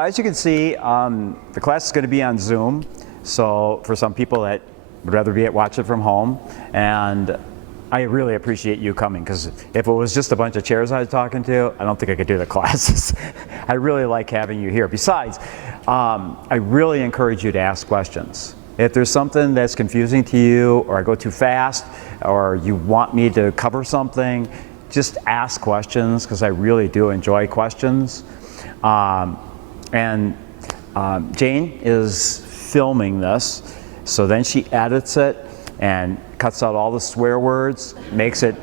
As you can see, the class is going to be on Zoom. So for some people that would rather watch it from home, and I really appreciate you coming, because if it was just a bunch of chairs I was talking to, I don't think I could do the classes. I really like having you here. Besides, I really encourage you to ask questions. If there's something that's confusing to you, or I go too fast, or you want me to cover something, just ask questions, because I really do enjoy questions. And Jane is filming this, so then she edits it and cuts out all the swear words, makes it,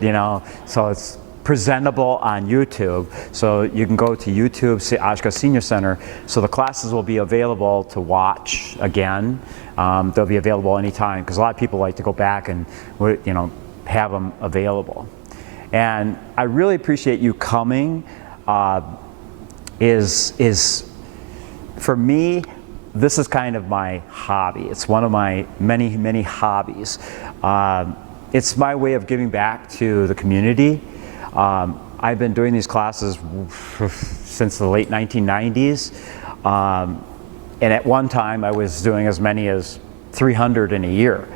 you know, so it's presentable on YouTube. So you can go to YouTube, Oshkosh Senior Center. So the classes will be available to watch again. They'll be available anytime, because a lot of people like to go back and, you know, have them available. And I really appreciate you coming. For me, this is kind of my hobby. It's one of my many hobbies. It's my way of giving back to the community. I've been doing these classes since the late 1990s. And at one time I was doing as many as 300 in a year.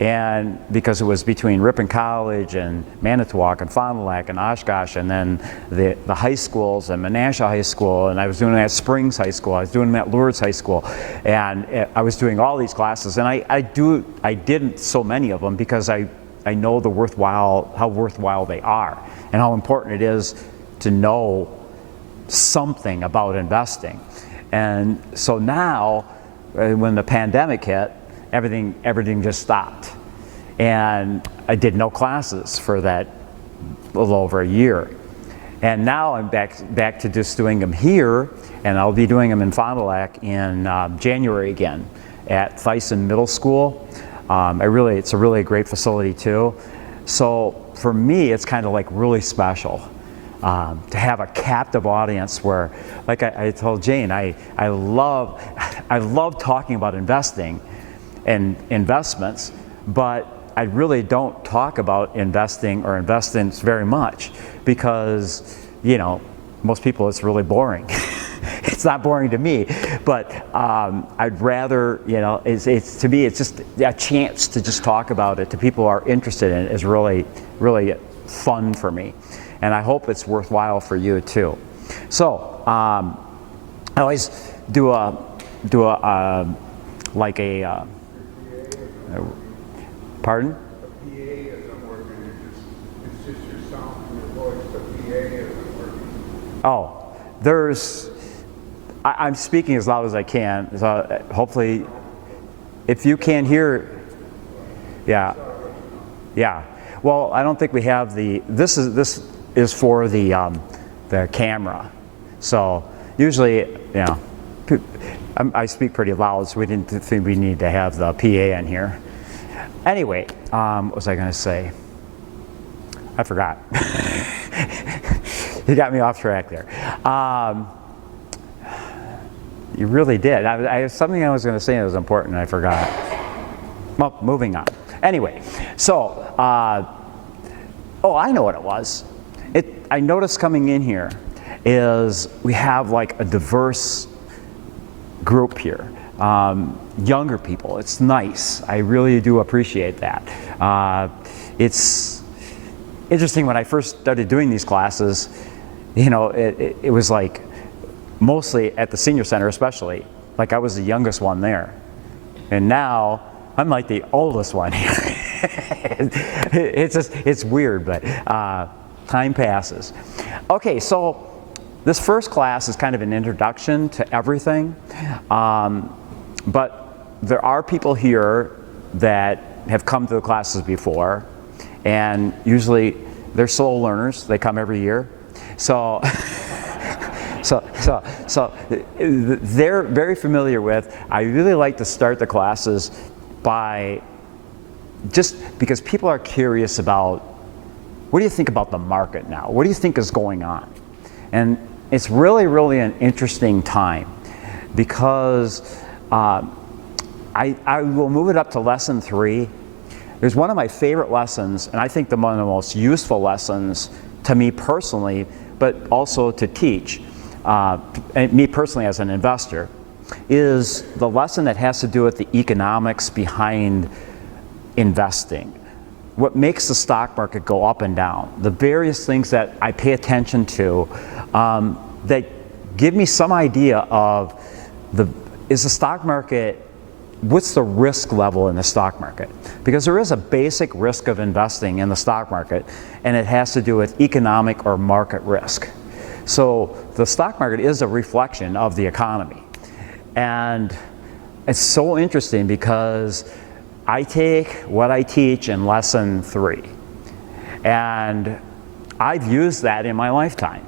And because it was between Ripon College and Manitowoc and Fond du Lac and Oshkosh, and then the high schools and Menasha High School, and I was doing them at Springs High School, I was doing them at Lourdes High School, and I was doing all these classes. And I did so many of them because I know how worthwhile they are, and how important it is to know something about investing. And so now, when the pandemic hit, everything just stopped, and I did no classes for that little over a year. And now I'm back to just doing them here, and I'll be doing them in Fond du Lac in January again at Thyssen Middle School. It's a really great facility too. So for me, it's kind of like really special to have a captive audience where, like I told Jane, I love talking about investing and investments, but I really don't talk about investing or investments very much, because, you know, most people, it's really boring. It's not boring to me, but I'd rather, you know, to me, it's just a chance to just talk about it to people who are interested in it is really fun for me, and I hope it's worthwhile for you too. So I always do pardon? The PA isn't working. It's just your sound from your voice. The PA isn't working. Oh, I'm speaking as loud as I can. So hopefully, if you can't hear, yeah. Well, I don't think we have this is for the camera. So usually, you know, I speak pretty loud, so we didn't think we need to have the PA in here. Anyway, what was I going to say? I forgot. You got me off track there. You really did. I have something I was going to say that was important and I forgot. Well, moving on. Anyway, so, oh, I know what it was. I noticed coming in here is we have like a diverse group here. Younger people. It's nice. I really do appreciate that. It's interesting, when I first started doing these classes, you know, it was like mostly at the senior center, especially, like I was the youngest one there, and now I'm like the oldest one here. It's weird, but time passes. Okay, so this first class is kind of an introduction to everything, but there are people here that have come to the classes before, and usually they're slow learners. They come every year, so so they're very familiar with. I really like to start the classes by, just because people are curious about, what do you think about the market now? What do you think is going on? And it's really an interesting time, because I will move it up to lesson 3. There's one of my favorite lessons, and I think one of the most useful lessons to me personally, but also to teach. and me personally as an investor, is the lesson that has to do with the economics behind investing. What makes the stock market go up and down, the various things that I pay attention to that give me some idea of is the stock market, what's the risk level in the stock market? Because there is a basic risk of investing in the stock market, and it has to do with economic or market risk. So the stock market is a reflection of the economy. And it's so interesting because I take what I teach in lesson 3, and I've used that in my lifetime.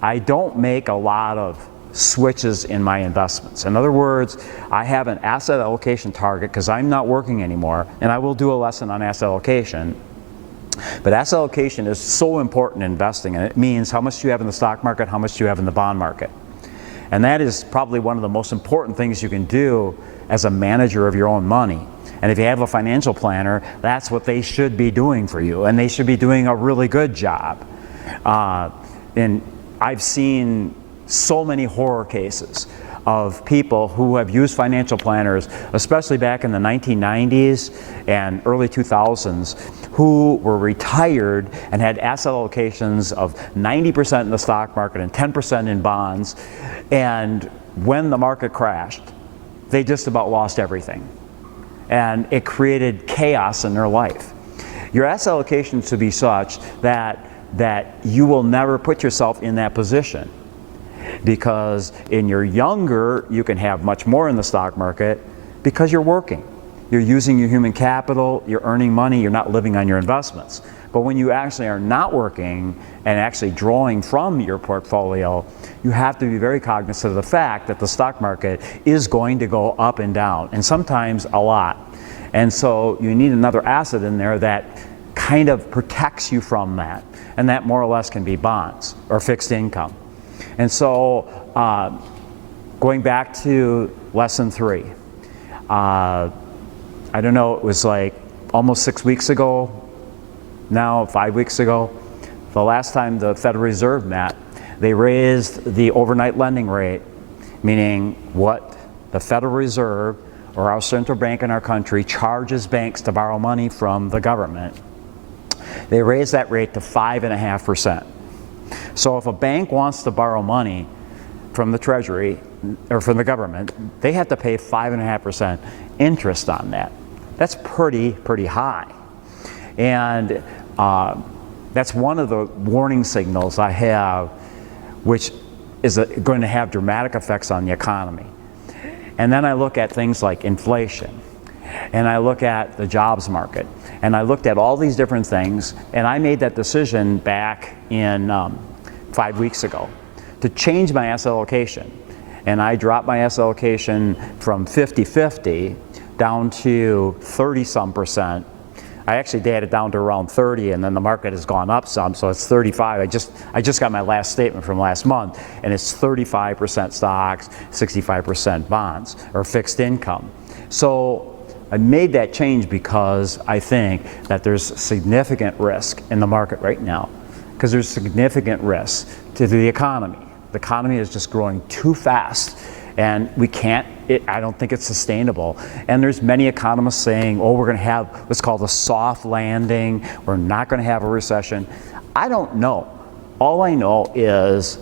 I don't make a lot of switches in my investments. In other words, I have an asset allocation target because I'm not working anymore, and I will do a lesson on asset allocation. But asset allocation is so important in investing, and it means how much do you have in the stock market, how much do you have in the bond market. And that is probably one of the most important things you can do as a manager of your own money. And if you have a financial planner, that's what they should be doing for you, and they should be doing a really good job. And I've seen so many horror cases of people who have used financial planners, especially back in the 1990s and early 2000s, who were retired and had asset allocations of 90% in the stock market and 10% in bonds. And when the market crashed, they just about lost everything. And it created chaos in their life. Your asset allocation should be such that you will never put yourself in that position. Because in your younger, you can have much more in the stock market because you're working. You're using your human capital, you're earning money, you're not living on your investments. But when you actually are not working and actually drawing from your portfolio, you have to be very cognizant of the fact that the stock market is going to go up and down, and sometimes a lot. And so you need another asset in there that kind of protects you from that. And that more or less can be bonds or fixed income. And so going back to lesson 3, I don't know, it was like almost 6 weeks ago, now 5 weeks ago, the last time the Federal Reserve met, they raised the overnight lending rate, meaning what the Federal Reserve or our central bank in our country charges banks to borrow money from the government. They raised that rate to 5.5%. So if a bank wants to borrow money from the Treasury or from the government, they have to pay 5.5% interest on that. That's pretty high. And that's one of the warning signals I have, which is going to have dramatic effects on the economy. And then I look at things like inflation, and I look at the jobs market, and I looked at all these different things, and I made that decision back in 5 weeks ago to change my asset allocation. And I dropped my asset allocation from 50-50 down to 30-some%. I actually had it down to around 30, and then the market has gone up some, so it's 35. I just got my last statement from last month, and it's 35% stocks, 65% bonds, or fixed income. So I made that change because I think that there's significant risk in the market right now, because there's significant risk to the economy. The economy is just growing too fast, and we can't, I don't think it's sustainable. And there's many economists saying, oh, we're going to have what's called a soft landing, we're not going to have a recession. I don't know. All I know is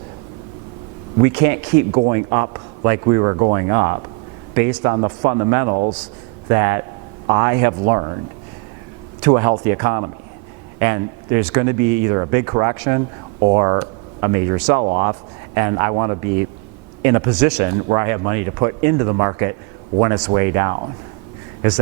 we can't keep going up like we were going up based on the fundamentals that I have learned to a healthy economy. And there's going to be either a big correction or a major sell-off, and I want to be in a position where I have money to put into the market when it's way down. Because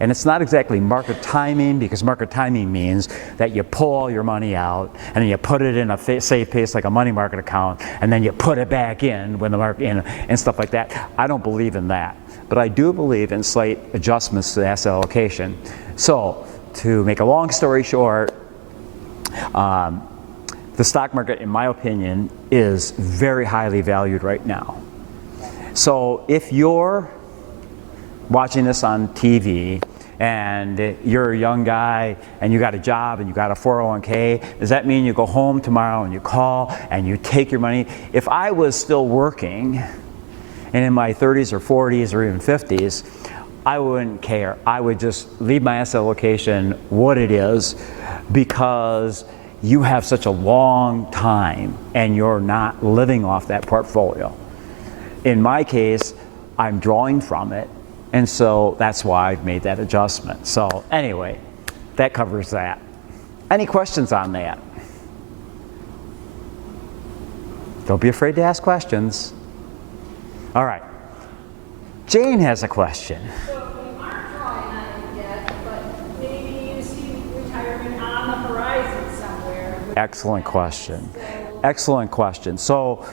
and it's not exactly market timing, because market timing means that you pull all your money out and then you put it in a safe place like a money market account, and then you put it back in when the market, and stuff like that. I don't believe in that. But I do believe in slight adjustments to asset allocation. So, to make a long story short, the stock market, in my opinion, is very highly valued right now. So if you're watching this on TV and you're a young guy and you got a job and you got a 401k, does that mean you go home tomorrow and you call and you take your money? If I was still working and in my 30s or 40s or even 50s, I wouldn't care. I would just leave my asset allocation what it is, because you have such a long time and you're not living off that portfolio. In my case, I'm drawing from it, and so that's why I've made that adjustment. So anyway, that covers that. Any questions on that? Don't be afraid to ask questions. All right. Jane has a question. So you aren't drawing on it yet, but maybe you see retirement on the horizon somewhere. Excellent question. Excellent question. So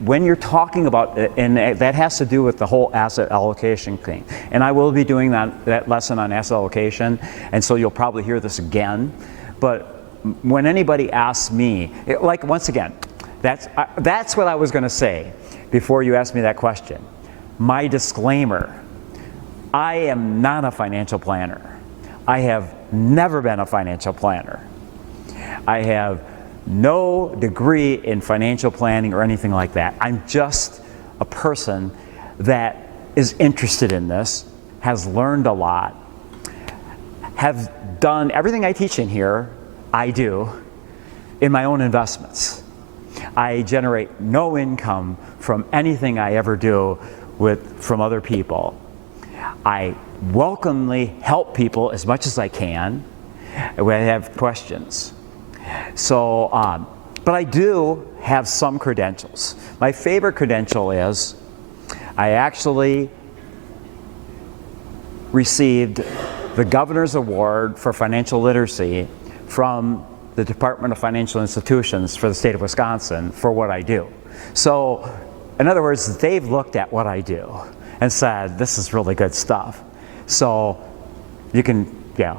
when you're talking about, and that has to do with the whole asset allocation thing, and I will be doing that lesson on asset allocation, and so you'll probably hear this again, but when anybody asks me, like once again, that's what I was going to say before you asked me that question. My disclaimer, I am not a financial planner. I have never been a financial planner. I have no degree in financial planning or anything like that. I'm just a person that is interested in this, has learned a lot, have done everything I teach in here, I do, in my own investments. I generate no income from anything I ever do from other people. I welcomely help people as much as I can when I have questions. So, but I do have some credentials. My favorite credential is I actually received the Governor's Award for Financial Literacy from the Department of Financial Institutions for the state of Wisconsin for what I do. So, in other words, they've looked at what I do and said, this is really good stuff. So, you can, yeah.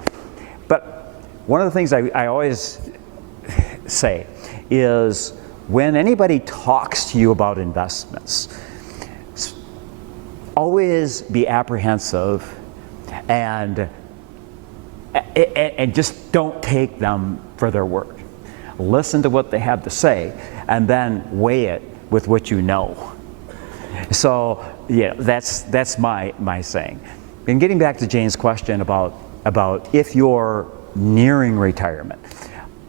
But one of the things I always say is when anybody talks to you about investments, always be apprehensive and just don't take them for their word. Listen to what they have to say and then weigh it with what you know. So yeah, that's my saying. And getting back to Jane's question about if you're nearing retirement,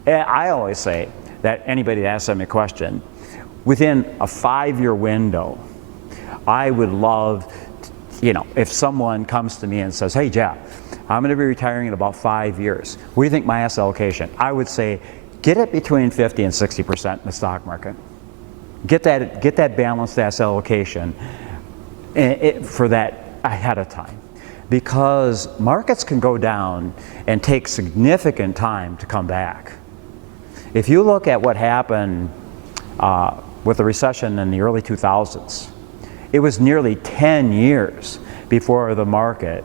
I always say that anybody that asks me a question, within a 5-year window, I would love, if someone comes to me and says, hey Jeff, I'm going to be retiring in about 5 years. What do you think my asset allocation? I would say, get it between 50 and 60% in the stock market. Get that balanced asset allocation for that ahead of time. Because markets can go down and take significant time to come back. If you look at what happened with the recession in the early 2000s, it was nearly 10 years before the market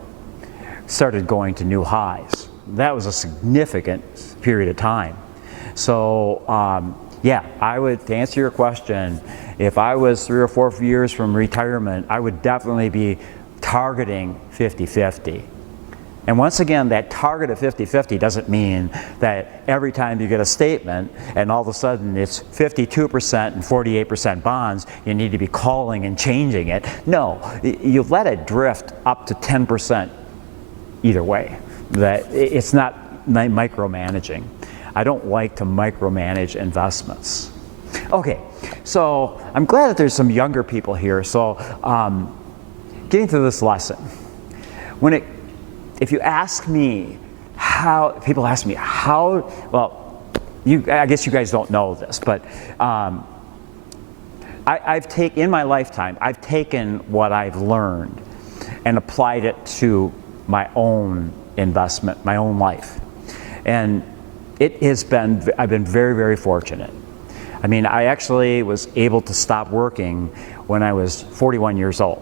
started going to new highs. That was a significant period of time. So yeah, I would, to answer your question, if I was 3 or 4 years from retirement, I would definitely be targeting 50-50. And once again, that target of 50-50 doesn't mean that every time you get a statement and all of a sudden it's 52% and 48% bonds, you need to be calling and changing it. No, you let it drift up to 10% either way. That it's not micromanaging. I don't like to micromanage investments. Okay, so I'm glad that there's some younger people here. So getting to this lesson, if you ask me people ask me how, well, I guess you guys don't know this, but in my lifetime, I've taken what I've learned and applied it to my own investment, my own life. And I've been very, very fortunate. I mean, I actually was able to stop working when I was 41 years old.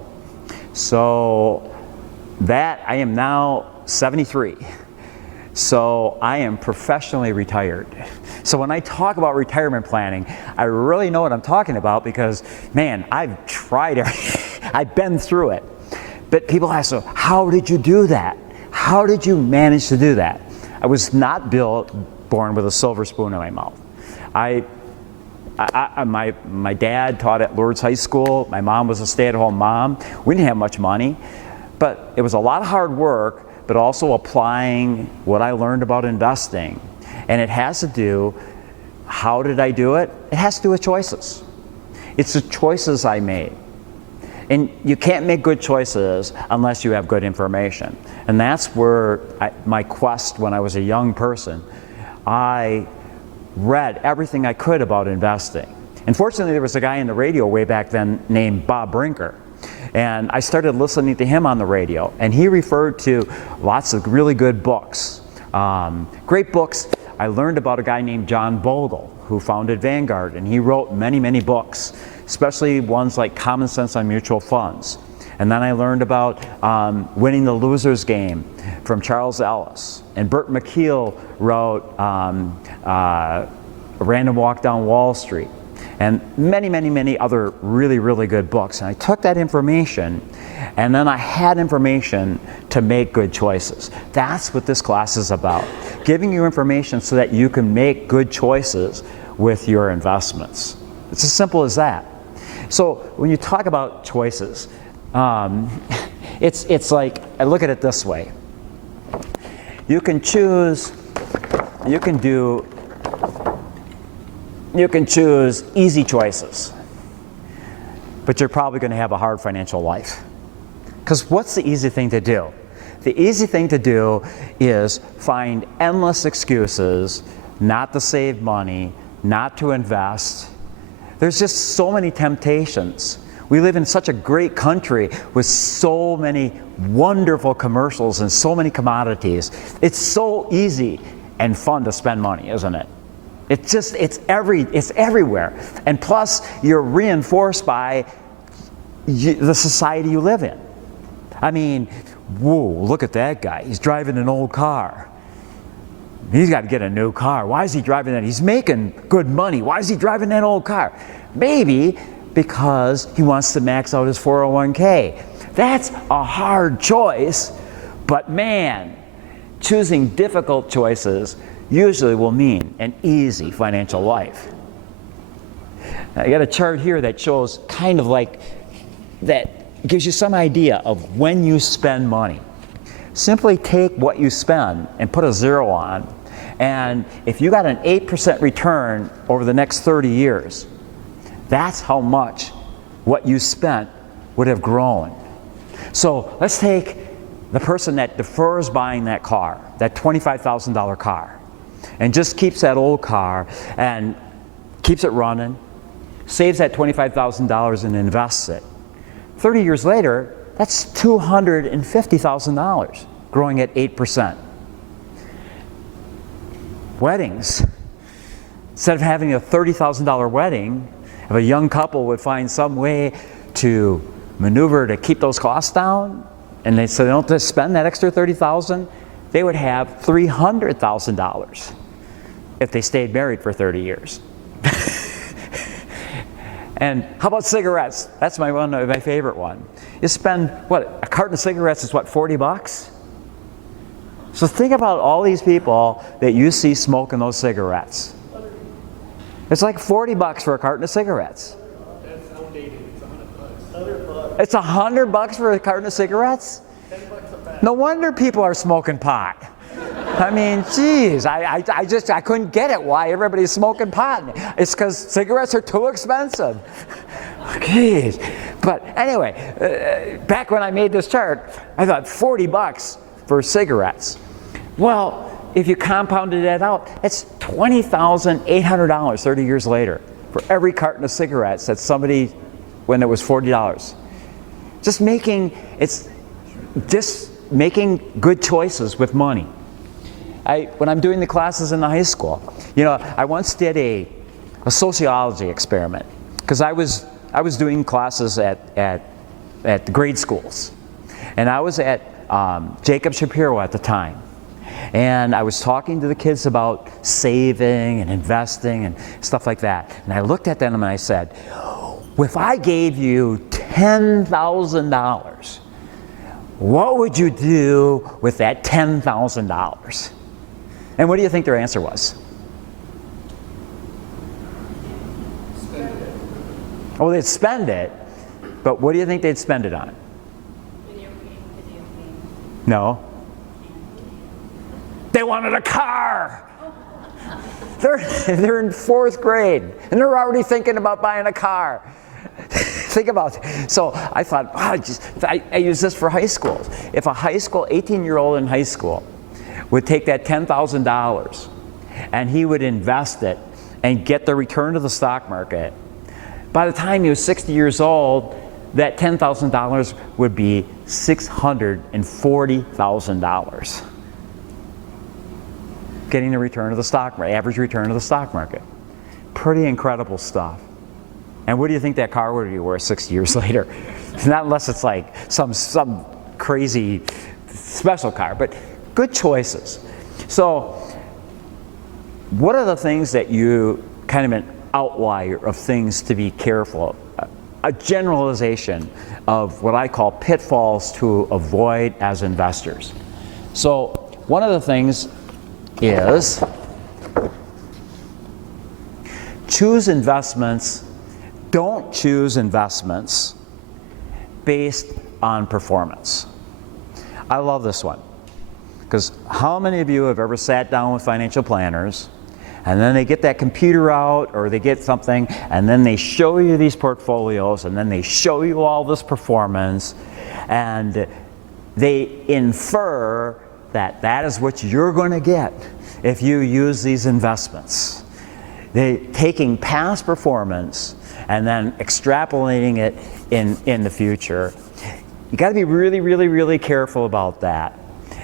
So I am now 73. So I am professionally retired. So when I talk about retirement planning, I really know what I'm talking about because, man, I've tried everything. I've been through it. But people ask, so how did you do that? How did you manage to do that? I was not born with a silver spoon in my mouth. My dad taught at Lourdes High School. My mom was a stay-at-home mom. We didn't have much money, but it was a lot of hard work, but also applying what I learned about investing. And it has to do, how did I do it? It has to do with choices. It's the choices I made. And you can't make good choices unless you have good information. And that's where my quest when I was a young person, I read everything I could about investing. And fortunately, there was a guy in the radio way back then named Bob Brinker. And I started listening to him on the radio. And he referred to lots of really good books. Great books. I learned about a guy named John Bogle who founded Vanguard. And he wrote many, many books, especially ones like Common Sense on Mutual Funds. And then I learned about Winning the Loser's Game from Charles Ellis. And Burt McKeel wrote A Random Walk Down Wall Street. And many, many, many other really, really good books. And I took that information, and then I had information to make good choices. That's what this class is about. Giving you information so that you can make good choices with your investments. It's as simple as that. So when you talk about choices, it's like, I look at it this way. You can choose easy choices, but you're probably going to have a hard financial life. Because what's the easy thing to do? The easy thing to do is find endless excuses not to save money, not to invest. There's just so many temptations. We live in such a great country with so many wonderful commercials and so many commodities. It's so easy and fun to spend money, isn't it? It's everywhere. And plus, you're reinforced by the society you live in. I mean, whoa, look at that guy. He's driving an old car. He's got to get a new car. Why is he driving that? He's making good money. Why is he driving that old car? Maybe because he wants to max out his 401k. That's a hard choice, but man, choosing difficult choices usually will mean an easy financial life. Now, I got a chart here that shows kind of like, that gives you some idea of when you spend money. Simply take what you spend and put a zero on, and if you got an 8% return over the next 30 years, that's how much what you spent would have grown. So let's take the person that defers buying that car, that $25,000 car, and just keeps that old car and keeps it running, saves that $25,000 and invests it. 30 years later, that's $250,000, growing at 8%. Weddings. Instead of having a $30,000 wedding, if a young couple would find some way to maneuver to keep those costs down, and so they don't have to spend that extra $30,000, they would have $300,000 if they stayed married for 30 years. And how about cigarettes? That's my favorite one. You spend, what, a carton of cigarettes is what, $40? So think about all these people that you see smoking those cigarettes. It's like $40 for a carton of cigarettes. That's outdated. It's $100. It's $100 for a carton of cigarettes? $10 a pack. No wonder people are smoking pot. I mean, geez, I couldn't get it why everybody's smoking pot. It's because cigarettes are too expensive. Geez. But anyway, back when I made this chart, I thought $40 for cigarettes. Well, if you compounded that out, it's $20,800 30 years later for every carton of cigarettes that somebody, when it was $40. Just making good choices with money. When I'm doing the classes in the high school, I once did a sociology experiment because I was doing classes at the grade schools, and I was at Jacob Shapiro at the time, and I was talking to the kids about saving and investing and stuff like that, and I looked at them and I said, if I gave you $10,000, what would you do with that $10,000? And what do you think their answer was? Oh, they'd spend it, but what do you think they'd spend it on? Video game. No. They wanted a car. They're in 4th grade, and they're already thinking about buying a car. Think about it. So I thought, wow, I use this for high schools. If a 18-year-old in high school would take that $10,000 and he would invest it and get the return to the stock market, by the time he was 60 years old, that $10,000 would be $640,000. Getting the return of the stock market, average return of the stock market. Pretty incredible stuff. And what do you think that car would be worth 60 years later? Not unless it's like some crazy special car, but good choices. So what are the things that you kind of an outlier of things to be careful of? A generalization of what I call pitfalls to avoid as investors. So one of the things is don't choose investments based on performance. I love this one, because how many of you have ever sat down with financial planners and then they get that computer out or they get something and then they show you these portfolios and then they show you all this performance and they infer that that is what you're going to get if you use these investments. They're taking past performance and then extrapolating it in the future. You got to be really, really, really careful about that.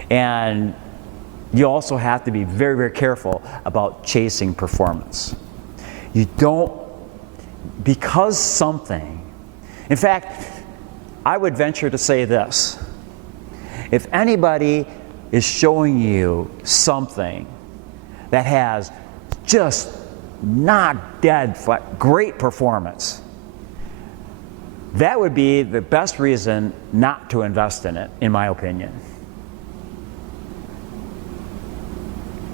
And you also have to be very, very careful about chasing performance. You don't, because something, in fact, I would venture to say this. If anybody is showing you something that has just not dead flat, great performance, that would be the best reason not to invest in it, in my opinion.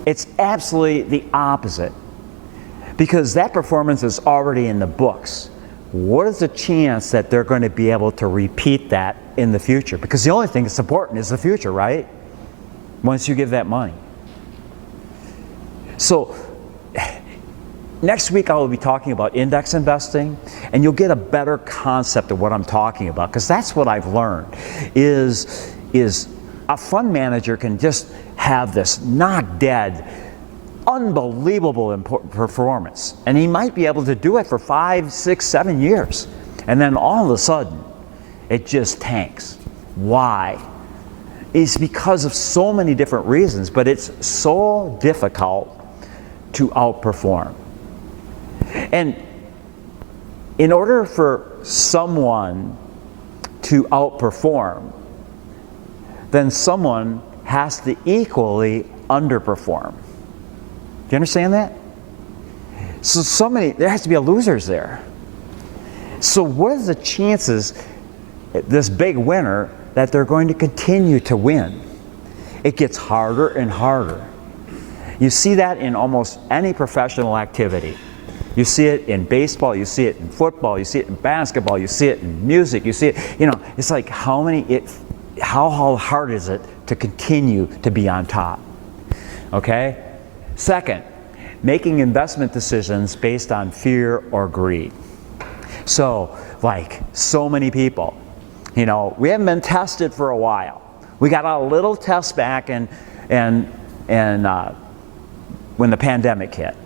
It's absolutely the opposite, because that performance is already in the books. What is the chance that they're going to be able to repeat that in the future? Because the only thing that's important is the future, right? Once you give that money. So next week I will be talking about index investing, and you'll get a better concept of what I'm talking about, because that's what I've learned is a fund manager can just have this not dead, unbelievable performance, and he might be able to do it for 5, 6, 7 years, and then all of a sudden it just tanks. Why? It's because of so many different reasons, but it's so difficult to outperform. And in order for someone to outperform, then someone has to equally underperform. Do you understand that? So there has to be a losers there. So what are the chances, this big winner, that they're going to continue to win? It gets harder and harder. You see that in almost any professional activity. You see it in baseball, you see it in football, you see it in basketball, you see it in music, you see it, it's like how hard is it to continue to be on top? Okay? Second, making investment decisions based on fear or greed. So, like so many people, we haven't been tested for a while. We got a little test back when the pandemic hit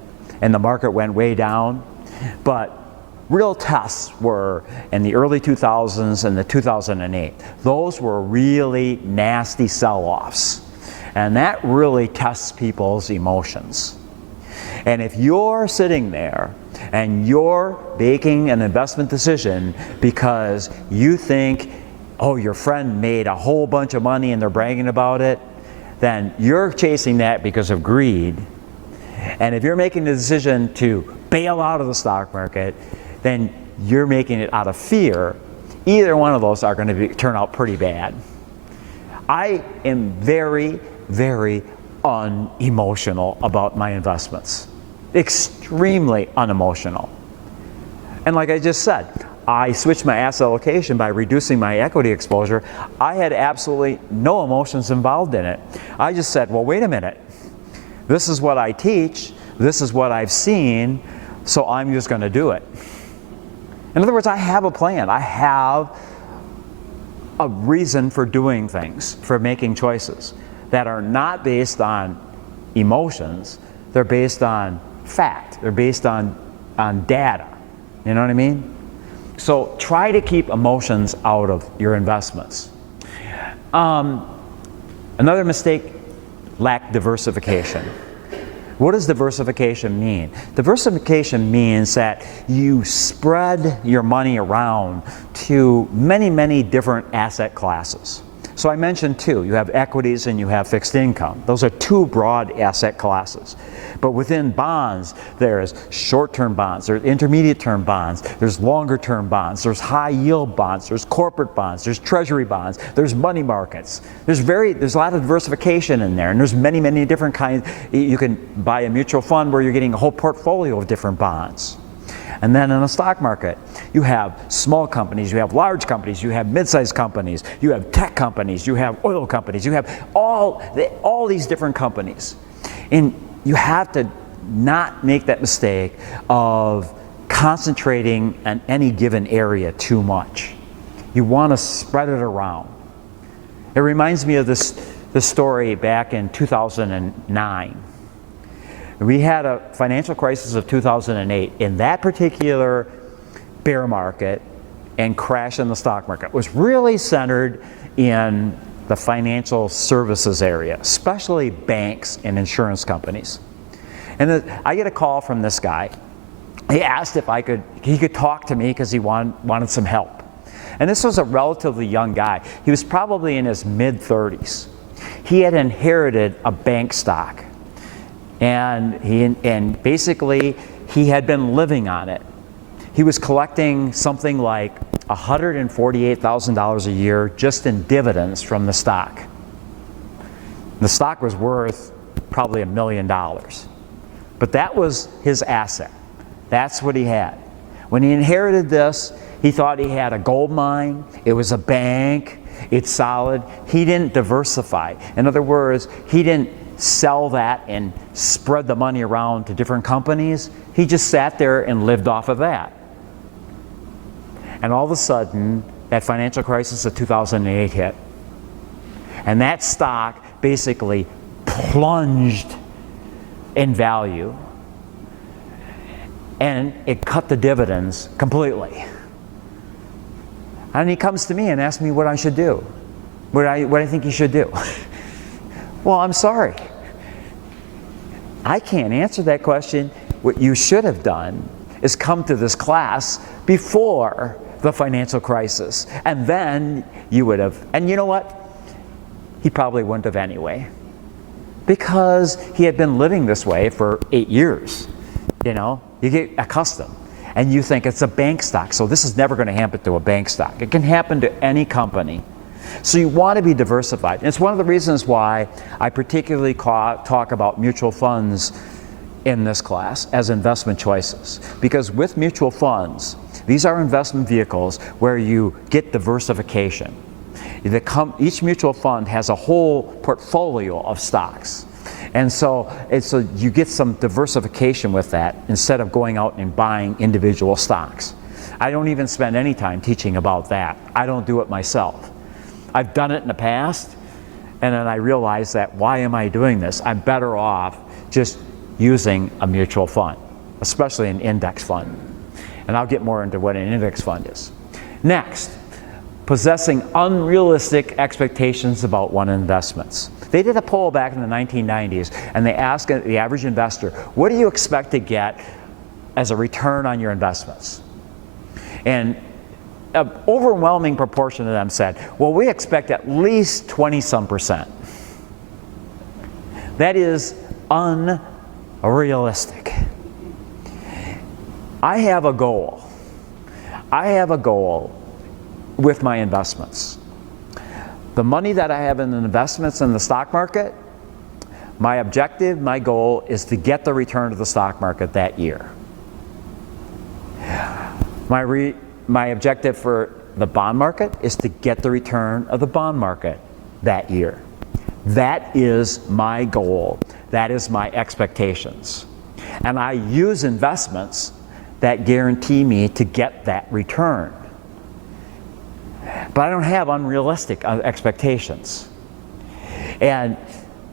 and the market went way down, but real tests were in the early 2000s and the 2008. Those were really nasty sell-offs, and that really tests people's emotions. And if you're sitting there and you're making an investment decision because you think, oh, your friend made a whole bunch of money and they're bragging about it, then you're chasing that because of greed. And if you're making the decision to bail out of the stock market, then you're making it out of fear. Either one of those are going to turn out pretty bad. I am very, very unemotional about my investments. Extremely unemotional. And like I just said, I switched my asset allocation by reducing my equity exposure. I had absolutely no emotions involved in it. I just said, well, wait a minute. This is what I teach. This is what I've seen. So I'm just going to do it. In other words, I have a plan. I have a reason for doing things, for making choices that are not based on emotions. They're based on fact. They're based on data. You know what I mean? So try to keep emotions out of your investments. Another mistake, lack diversification. What does diversification mean? Diversification means that you spread your money around to many, many different asset classes. So I mentioned two. You have equities and you have fixed income. Those are two broad asset classes. But within bonds, there's short-term bonds, there's intermediate-term bonds, there's longer-term bonds, there's high-yield bonds, there's corporate bonds, there's treasury bonds, there's money markets. There's a lot of diversification in there, and there's many, many different kinds. You can buy a mutual fund where you're getting a whole portfolio of different bonds. And then in the stock market, you have small companies, you have large companies, you have mid-sized companies, you have tech companies, you have oil companies, you have all these different companies. And you have to not make that mistake of concentrating on any given area too much. You want to spread it around. It reminds me of this story back in 2009. We had a financial crisis of 2008. In that particular bear market and crash in the stock market was really centered in the financial services area, especially banks and insurance companies. And I get a call from this guy. He asked if he could talk to me because he wanted some help. And this was a relatively young guy. He was probably in his mid-30s. He had inherited a bank stock. And basically, he had been living on it. He was collecting something like $148,000 a year just in dividends from the stock. The stock was worth probably $1 million. But that was his asset. That's what he had. When he inherited this, he thought he had a gold mine. It was a bank. It's solid. He didn't diversify. In other words, he didn't sell that and spread the money around to different companies. He just sat there and lived off of that. And all of a sudden, that financial crisis of 2008 hit. And that stock basically plunged in value. And it cut the dividends completely. And he comes to me and asks me what I should do. What I think he should do. Well, I'm sorry. I can't answer that question. What you should have done is come to this class before the financial crisis. And then you would have, and you know what? He probably wouldn't have anyway. Because he had been living this way for 8 years. You know, you get accustomed. And you think it's a bank stock, so this is never going to happen to a bank stock. It can happen to any company. So you want to be diversified. And it's one of the reasons why I particularly talk about mutual funds in this class as investment choices. Because with mutual funds, these are investment vehicles where you get diversification. Each mutual fund has a whole portfolio of stocks. And so you get some diversification with that instead of going out and buying individual stocks. I don't even spend any time teaching about that. I don't do it myself. I've done it in the past, and then I realized that why am I doing this? I'm better off just using a mutual fund, especially an index fund. And I'll get more into what an index fund is. Next, possessing unrealistic expectations about one's investments. They did a poll back in the 1990s, and they asked the average investor, what do you expect to get as a return on your investments? And an overwhelming proportion of them said, well, we expect at least 20-some%. That is unrealistic. I have a goal. I have a goal with my investments. The money that I have in investments in the stock market, my objective, my goal is to get the return of the stock market that year. My objective for the bond market is to get the return of the bond market that year. That is my goal. That is my expectations. And I use investments that guarantee me to get that return. But I don't have unrealistic expectations. And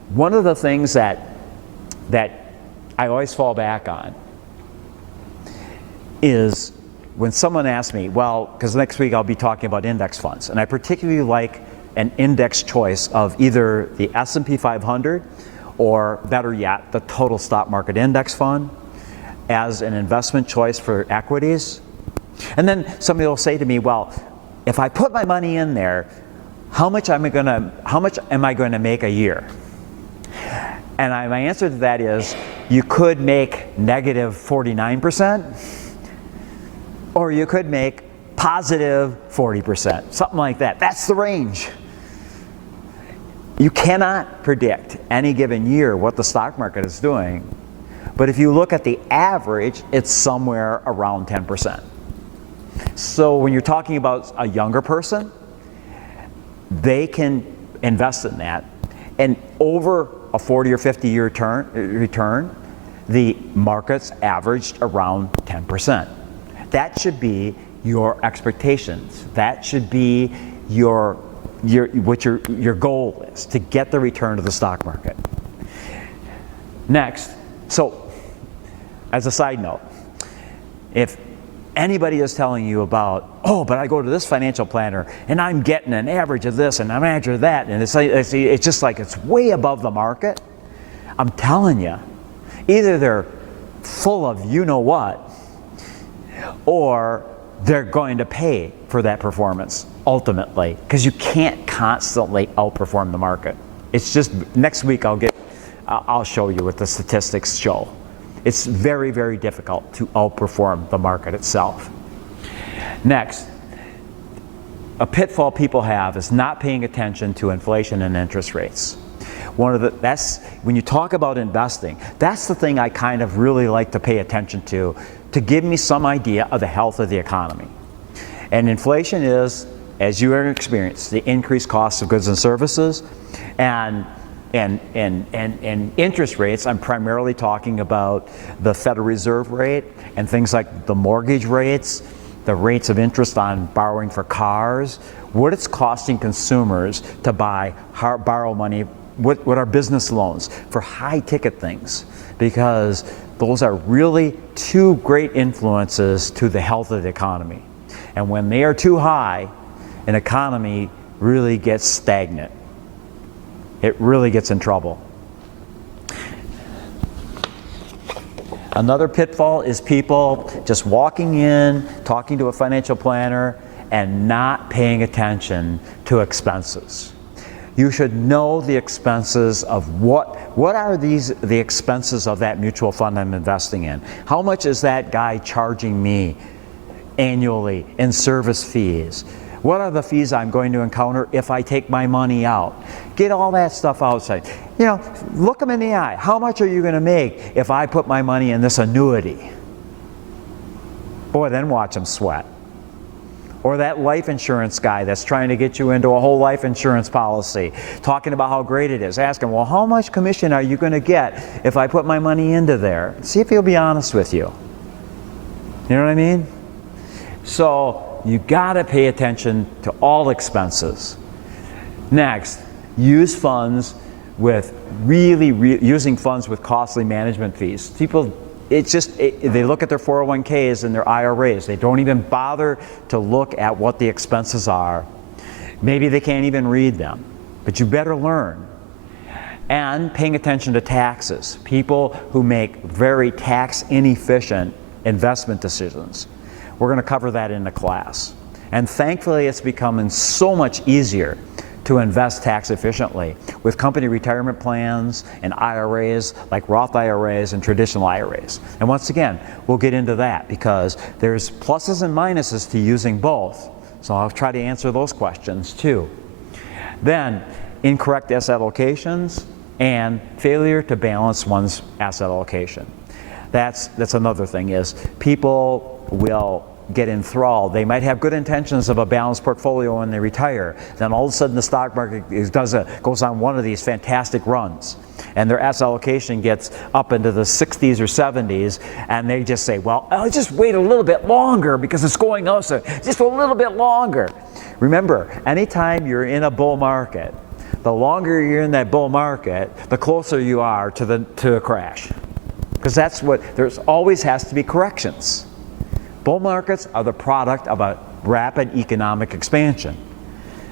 one of the things that I always fall back on is when someone asks me, well, because next week I'll be talking about index funds, and I particularly like an index choice of either the S&P 500 or, better yet, the total stock market index fund as an investment choice for equities. And then somebody will say to me, well, if I put my money in there, how much am I going to make a year? And my answer to that is, you could make negative 49%, or you could make positive 40%, something like that. That's the range. You cannot predict any given year what the stock market is doing, but if you look at the average, it's somewhere around 10%. So when you're talking about a younger person, they can invest in that, and over a 40 or 50 year return, the market's averaged around 10%. That should be your expectations. That should be what your goal is, to get the return of the stock market. Next, so as a side note, if anybody is telling you about, oh, but I go to this financial planner and I'm getting an average of this and an average of that, and it's just like it's way above the market, I'm telling you, either they're full of you know what, or they're going to pay for that performance ultimately, because you can't constantly outperform the market. It's just, next week I'll show you what the statistics show. It's very, very difficult to outperform the market itself. Next, a pitfall people have is not paying attention to inflation and interest rates. That's when you talk about investing, that's the thing I kind of really like to pay attention to give me some idea of the health of the economy. And inflation is, as you have experienced, the increased costs of goods and services, and interest rates. I'm primarily talking about the Federal Reserve rate and things like the mortgage rates, the rates of interest on borrowing for cars, what it's costing consumers to borrow money, what are business loans for high ticket things, because those are really two great influences to the health of the economy. And when they are too high, an economy really gets stagnant. It really gets in trouble. Another pitfall is people just walking in, talking to a financial planner, and not paying attention to expenses. You should know the expenses of what are the expenses of that mutual fund I'm investing in. How much is that guy charging me annually in service fees? What are the fees I'm going to encounter if I take my money out? Get all that stuff outside. Look them in the eye. How much are you going to make if I put my money in this annuity? Boy, then watch them sweat. Or that life insurance guy that's trying to get you into a whole life insurance policy, talking about how great it is. Ask him, well, how much commission are you going to get if I put my money into there? See if he'll be honest with you. You know what I mean? So you got to pay attention to all expenses. Next, use funds with using funds with costly management fees. People, they look at their 401ks and their IRAs. They don't even bother to look at what the expenses are. Maybe they can't even read them, but you better learn. And paying attention to taxes. People who make very tax inefficient investment decisions. We're going to cover that in the class. And thankfully, it's becoming so much easier to invest tax efficiently with company retirement plans and IRAs like Roth IRAs and traditional IRAs. And once again, we'll get into that because there's pluses and minuses to using both. So I'll try to answer those questions too. Then, incorrect asset allocations and failure to balance one's asset allocation. That's another thing, is people will get enthralled. They might have good intentions of a balanced portfolio when they retire. Then all of a sudden the stock market goes on one of these fantastic runs, and their asset allocation gets up into the 60s or 70s, and they just say, well, I'll just wait a little bit longer because it's going up, so just a little bit longer. Remember, anytime you're in a bull market, the longer you're in that bull market, the closer you are to a crash. Because that's what, there's always has to be corrections. Bull markets are the product of a rapid economic expansion.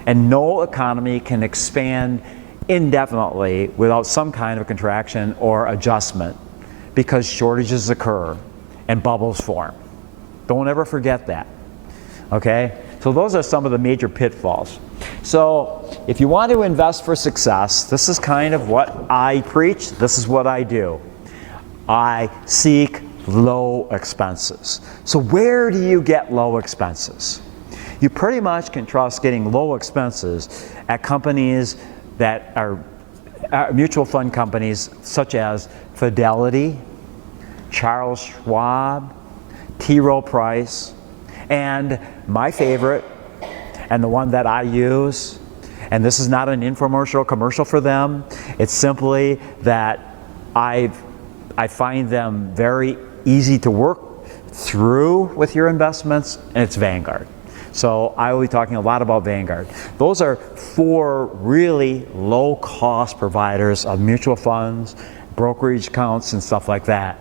And no economy can expand indefinitely without some kind of contraction or adjustment, because shortages occur and bubbles form. Don't ever forget that. Okay? So those are some of the major pitfalls. So if you want to invest for success, this is kind of what I preach. This is what I do. I seek low expenses. So where do you get low expenses? You pretty much can trust getting low expenses at companies that are mutual fund companies such as Fidelity, Charles Schwab, T. Rowe Price, and my favorite, and the one that I use, and this is not an infomercial commercial for them, it's simply that I find them very easy to work through with your investments, and it's Vanguard. So I will be talking a lot about Vanguard. Those are 4 really low-cost providers of mutual funds, brokerage accounts, and stuff like that.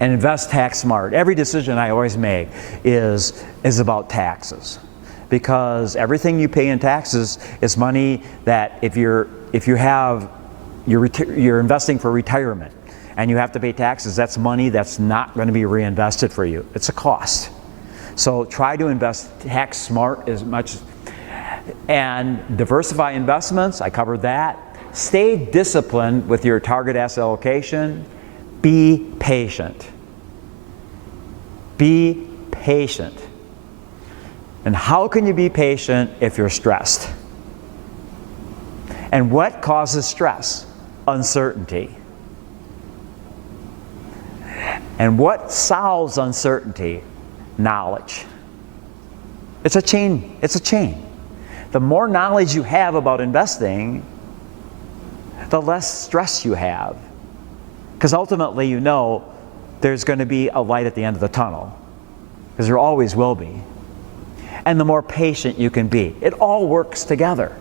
And invest tax smart. Every decision I always make is about taxes, because everything you pay in taxes is money that if you're investing for retirement and you have to pay taxes, that's money that's not going to be reinvested for you. It's a cost. So try to invest tax smart as much, and diversify investments. I covered that. Stay disciplined with your target asset allocation. Be patient. Be patient. And how can you be patient if you're stressed? And what causes stress? Uncertainty. And what solves uncertainty? Knowledge. It's a chain. It's a chain. The more knowledge you have about investing, the less stress you have. Because ultimately you know there's going to be a light at the end of the tunnel. Because there always will be. And the more patient you can be. It all works together.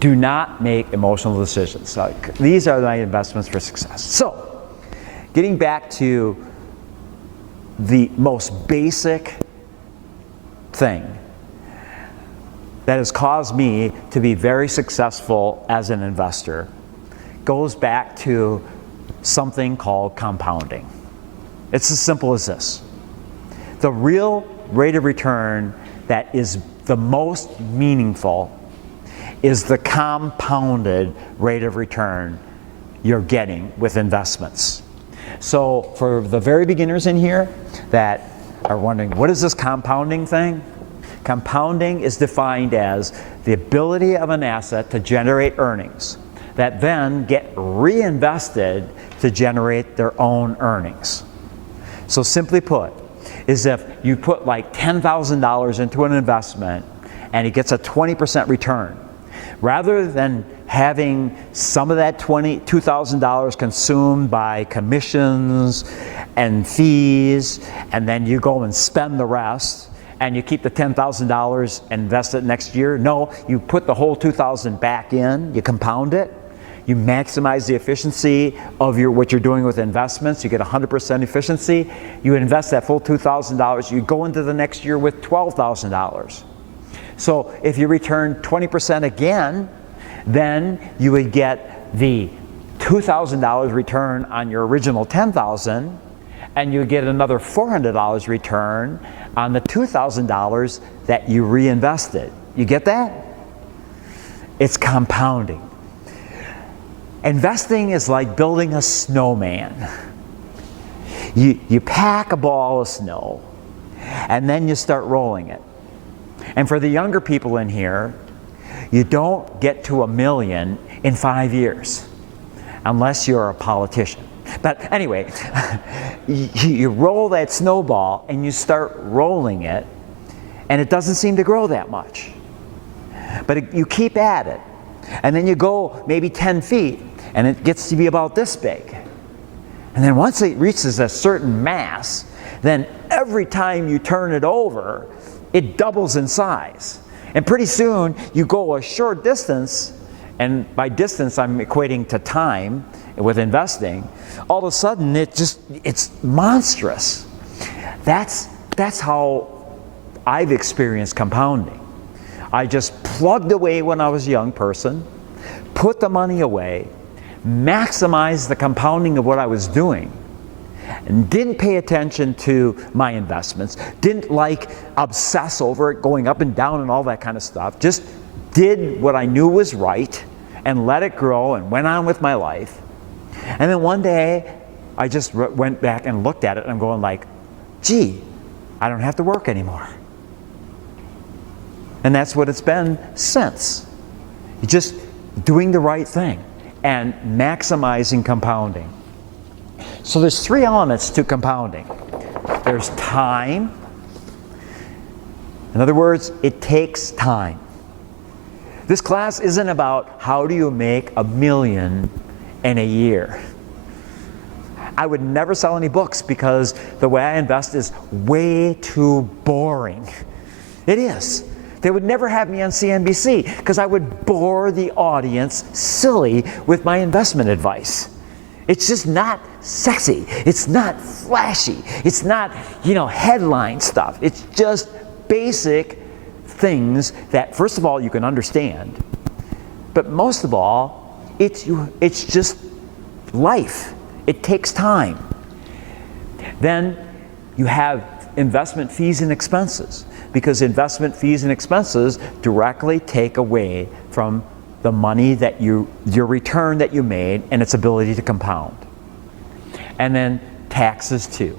Do not make emotional decisions. These are my investments for success. So, getting back to the most basic thing that has caused me to be very successful as an investor goes back to something called compounding. It's as simple as this. The real rate of return that is the most meaningful is the compounded rate of return you're getting with investments. So for the very beginners in here that are wondering, what is this compounding thing? Compounding is defined as the ability of an asset to generate earnings that then get reinvested to generate their own earnings. So simply put, is if you put like $10,000 into an investment and it gets a 20% return, rather than having some of that $2,000 consumed by commissions and fees, and then you go and spend the rest, and you keep the $10,000 and invest it next year. No, you put the whole $2,000 back in, you compound it, you maximize the efficiency of what you're doing with investments, you get 100% efficiency, you invest that full $2,000, you go into the next year with $12,000. So if you return 20% again, then you would get the $2,000 return on your original $10,000, and you get another $400 return on the $2,000 that you reinvested. You get that? It's compounding. Investing is like building a snowman. You pack a ball of snow, and then you start rolling it. And for the younger people in here, You don't get to $1 million in 5 years unless you're a politician. But anyway, you roll that snowball and you start rolling it, and it doesn't seem to grow that much. But you keep at it, and then you go maybe 10 feet, and it gets to be about this big. And then once it reaches a certain mass, then every time you turn it over, it doubles in size. And pretty soon, you go a short distance, and by distance I'm equating to time with investing, all of a sudden it's monstrous. That's how I've experienced compounding. I just plugged away when I was a young person, put the money away, maximized the compounding of what I was doing, and didn't pay attention to my investments, didn't obsess over it going up and down and all that kind of stuff, just did what I knew was right and let it grow and went on with my life. And then one day I just went back and looked at it and I'm going like, gee, I don't have to work anymore. And that's what it's been since. Just doing the right thing and maximizing compounding. So there's 3 elements to compounding. There's time. In other words, it takes time. This class isn't about how do you make $1 million in a year. I would never sell any books because the way I invest is way too boring. It is. They would never have me on CNBC because I would bore the audience silly with my investment advice. It's just not sexy. It's not flashy. It's not, headline stuff. It's just basic things that, first of all, you can understand. But most of all, it's just life. It takes time. Then you have investment fees and expenses, because investment fees and expenses directly take away from the money that your return that you made and its ability to compound. And then taxes too.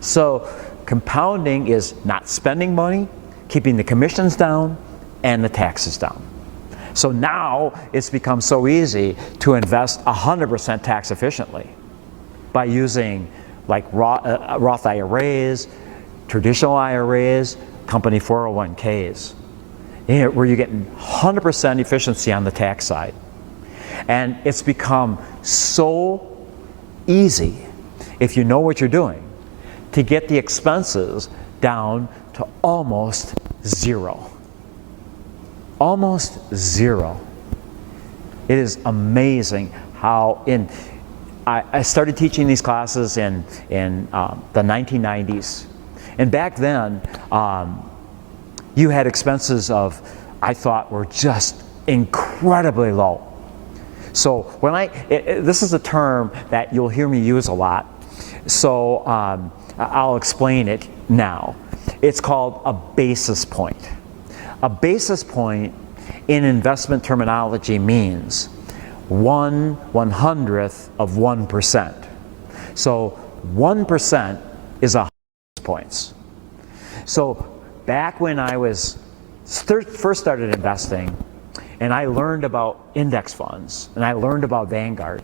So compounding is not spending money, keeping the commissions down, and the taxes down. So now it's become so easy to invest 100% tax efficiently by using Roth IRAs, traditional IRAs, company 401ks, where you're getting 100% efficiency on the tax side. And it's become so easy, if you know what you're doing, to get the expenses down to almost zero. Almost zero. It is amazing how I started teaching these classes in the 1990s. And back then, you had expenses I thought were just incredibly low. So this is a term that you'll hear me use a lot. So I'll explain it now. It's called a basis point. A basis point in investment terminology means 1/100th of 1%. So 1% is 100 points. So back when I was first started investing, and I learned about index funds, and I learned about Vanguard,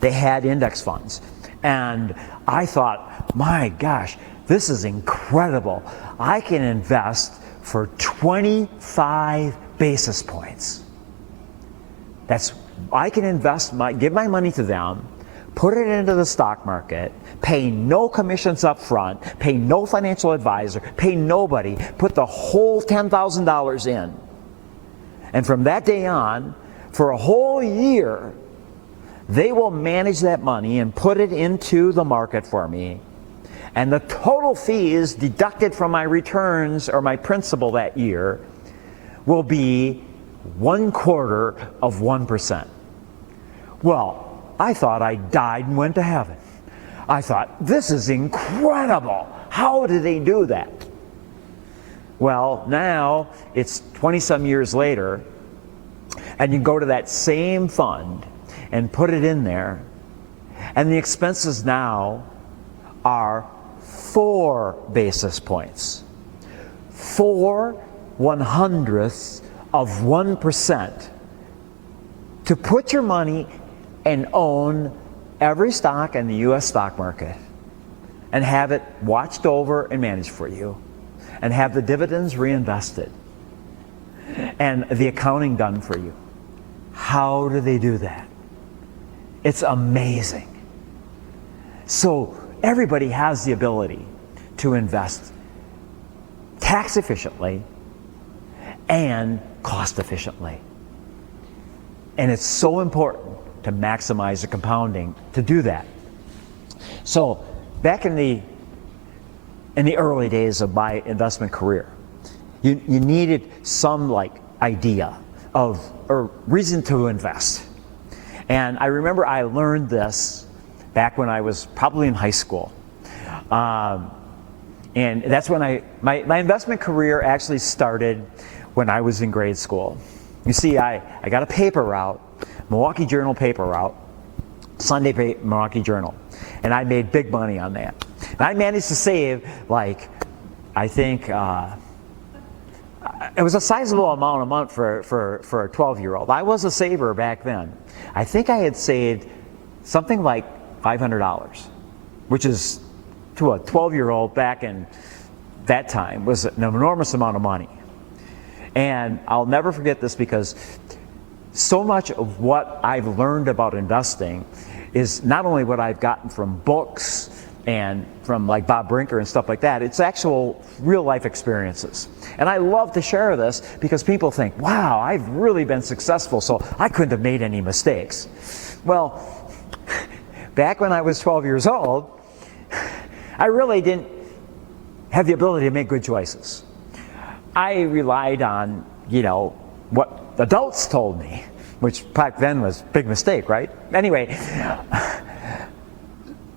they had index funds. And I thought, my gosh, this is incredible. I can invest for 25 basis points. I can give my money to them, put it into the stock market, pay no commissions up front, pay no financial advisor, pay nobody, put the whole $10,000 in. And from that day on, for a whole year, they will manage that money and put it into the market for me. And the total fees deducted from my returns or my principal that year will be 1/4 of 1%. Well, I thought I died and went to heaven. I thought, this is incredible. How do they do that? Well, now it's 20-some years later, and you go to that same fund and put it in there, and the expenses now are 4 basis points. 4/100ths of 1% to put your money and own every stock in the U.S. stock market and have it watched over and managed for you and have the dividends reinvested and the accounting done for you. How do they do that? It's amazing. So everybody has the ability to invest tax efficiently and cost efficiently. And it's so important to maximize the compounding to do that. So back in the early days of my investment career, you needed some like idea of or reason to invest. And I remember I learned this back when I was probably in high school. And that's when my investment career actually started when I was in grade school. You see, I got a paper route, Milwaukee Journal paper route, Sunday Milwaukee Journal, and I made big money on that. And I managed to save like, I think, it was a sizable amount a month for a 12-year-old. I was a saver back then. I think I had saved something like $500, which is to a 12-year-old back in that time was an enormous amount of money. And I'll never forget this because so much of what I've learned about investing is not only what I've gotten from books and from like Bob Brinker and stuff like that, it's actual real life experiences. And I love to share this because people think, wow, I've really been successful, so I couldn't have made any mistakes. Well, back when I was 12 years old, I really didn't have the ability to make good choices. I relied on, what adults told me, which back then was a big mistake, right? Anyway,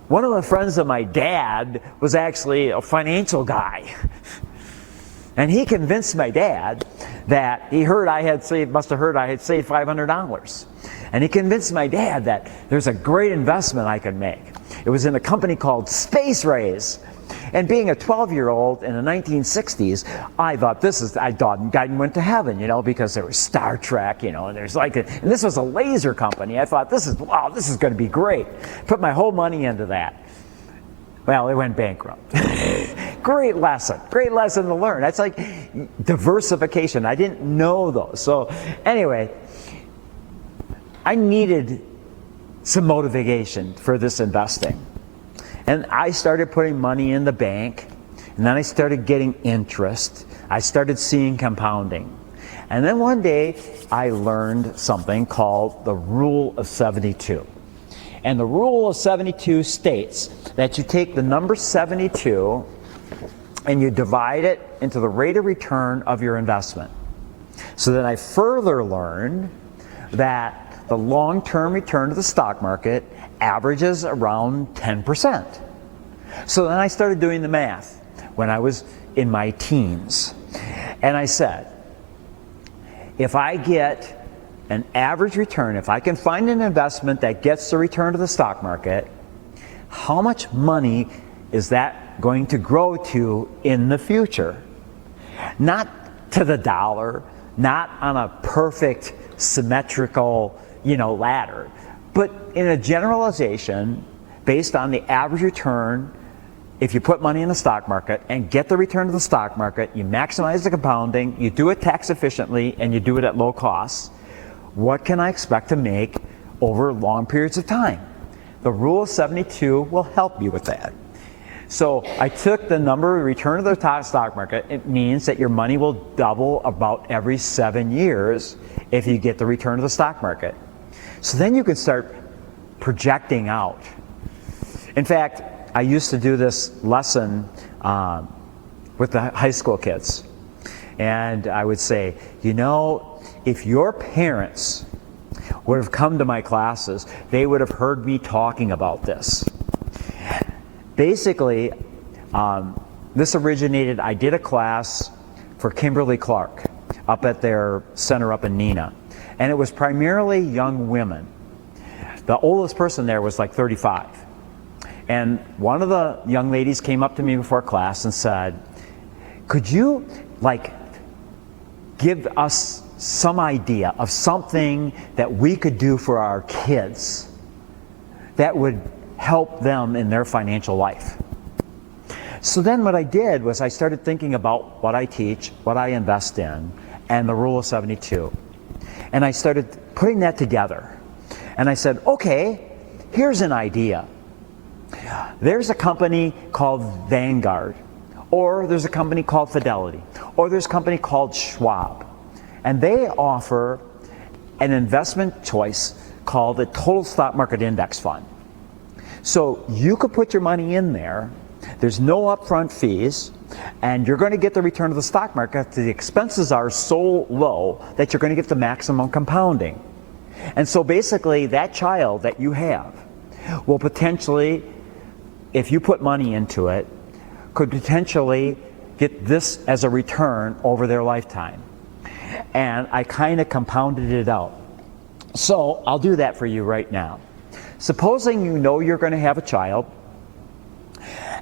one of the friends of my dad was actually a financial guy. And he convinced my dad that must have heard I had saved $500. And he convinced my dad that there's a great investment I could make. It was in a company called Space Rays. And being a 12-year-old in the 1960s, I thought God went to heaven, because there was Star Trek, and there's and this was a laser company. I thought, this is going to be great. Put my whole money into that. Well, it went bankrupt. Great lesson to learn. That's like diversification. I didn't know those. So anyway, I needed some motivation for this investing. And I started putting money in the bank, and then I started getting interest. I started seeing compounding. And then one day, I learned something called the Rule of 72. And the Rule of 72 states that you take the number 72 and you divide it into the rate of return of your investment. So then I further learned that the long-term return to the stock market averages around 10%. So then I started doing the math when I was in my teens. And I said, if I get an average return, if I can find an investment that gets the return to the stock market, how much money is that going to grow to in the future? Not to the dollar, not on a perfect symmetrical, ladder, but in a generalization based on the average return. If you put money in the stock market and get the return to the stock market, you maximize the compounding, you do it tax efficiently, and you do it at low costs, what can I expect to make over long periods of time? The Rule of 72 will help you with that. So I took the number return to the top stock market. It means that your money will double about every 7 years if you get the return to the stock market. So then you can start projecting out. In fact, I used to do this lesson with the high school kids. And I would say, if your parents would have come to my classes, they would have heard me talking about this. Basically, this originated, I did a class for Kimberly-Clark up at their center up in Neenah. And it was primarily young women. The oldest person there was like 35. And one of the young ladies came up to me before class and said, could you give us some idea of something that we could do for our kids that would help them in their financial life. So then what I did was I started thinking about what I teach, what I invest in, and the rule of 72. And I started putting that together. And I said, okay, here's an idea. There's a company called Vanguard, or there's a company called Fidelity, or there's a company called Schwab. And they offer an investment choice called the Total Stock Market Index Fund. So you could put your money in there, there's no upfront fees, and you're going to get the return of the stock market. The expenses are so low that you're going to get the maximum compounding. And so basically that child that you have will potentially, if you put money into it, could potentially get this as a return over their lifetime. And I kind of compounded it out. So I'll do that for you right now. Supposing you know you're going to have a child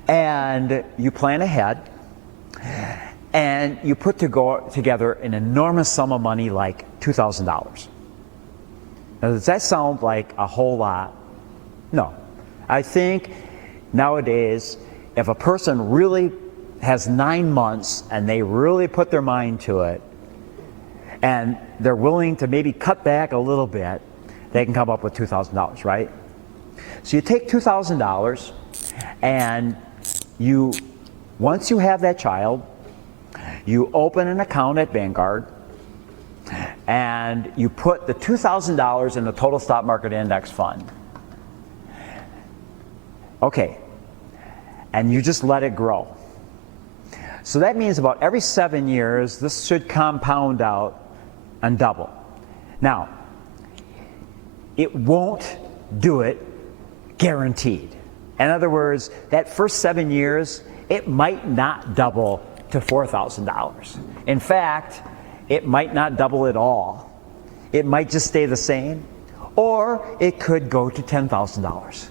and you plan ahead and you put together an enormous sum of money like $2,000. Now, does that sound like a whole lot? No. I think nowadays, if a person really has 9 months and they really put their mind to it and they're willing to maybe cut back a little bit, they can come up with $2,000, right? So you take $2,000 and once you have that child, you open an account at Vanguard and you put the $2,000 in the Total Stock Market Index Fund. Okay, and you just let it grow. So that means about every 7 years, this should compound out and double. Now, it won't do it guaranteed. In other words, that first 7 years, it might not double to $4,000. In fact, it might not double at all. It might just stay the same, or it could go to $10,000.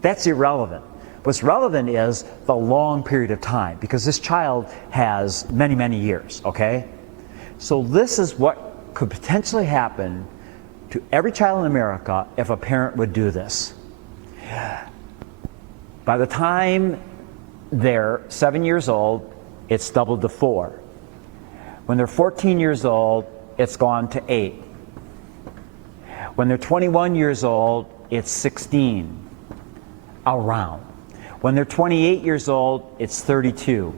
That's irrelevant. What's relevant is the long period of time, because this child has many, many years, okay? So this is what could potentially happen to every child in America if a parent would do this. By the time they're 7 years old, it's doubled to 4. When they're 14 years old, it's gone to 8. When they're 21 years old, it's 16, around. When they're 28 years old, it's 32.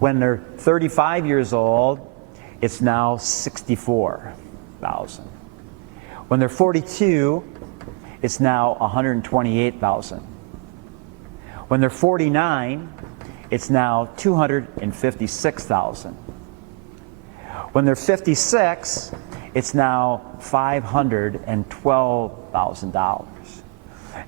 When they're 35 years old, it's now 64,000. When they're 42, it's now 128,000. When they're 49, it's now 256,000. When they're 56, it's now $512,000.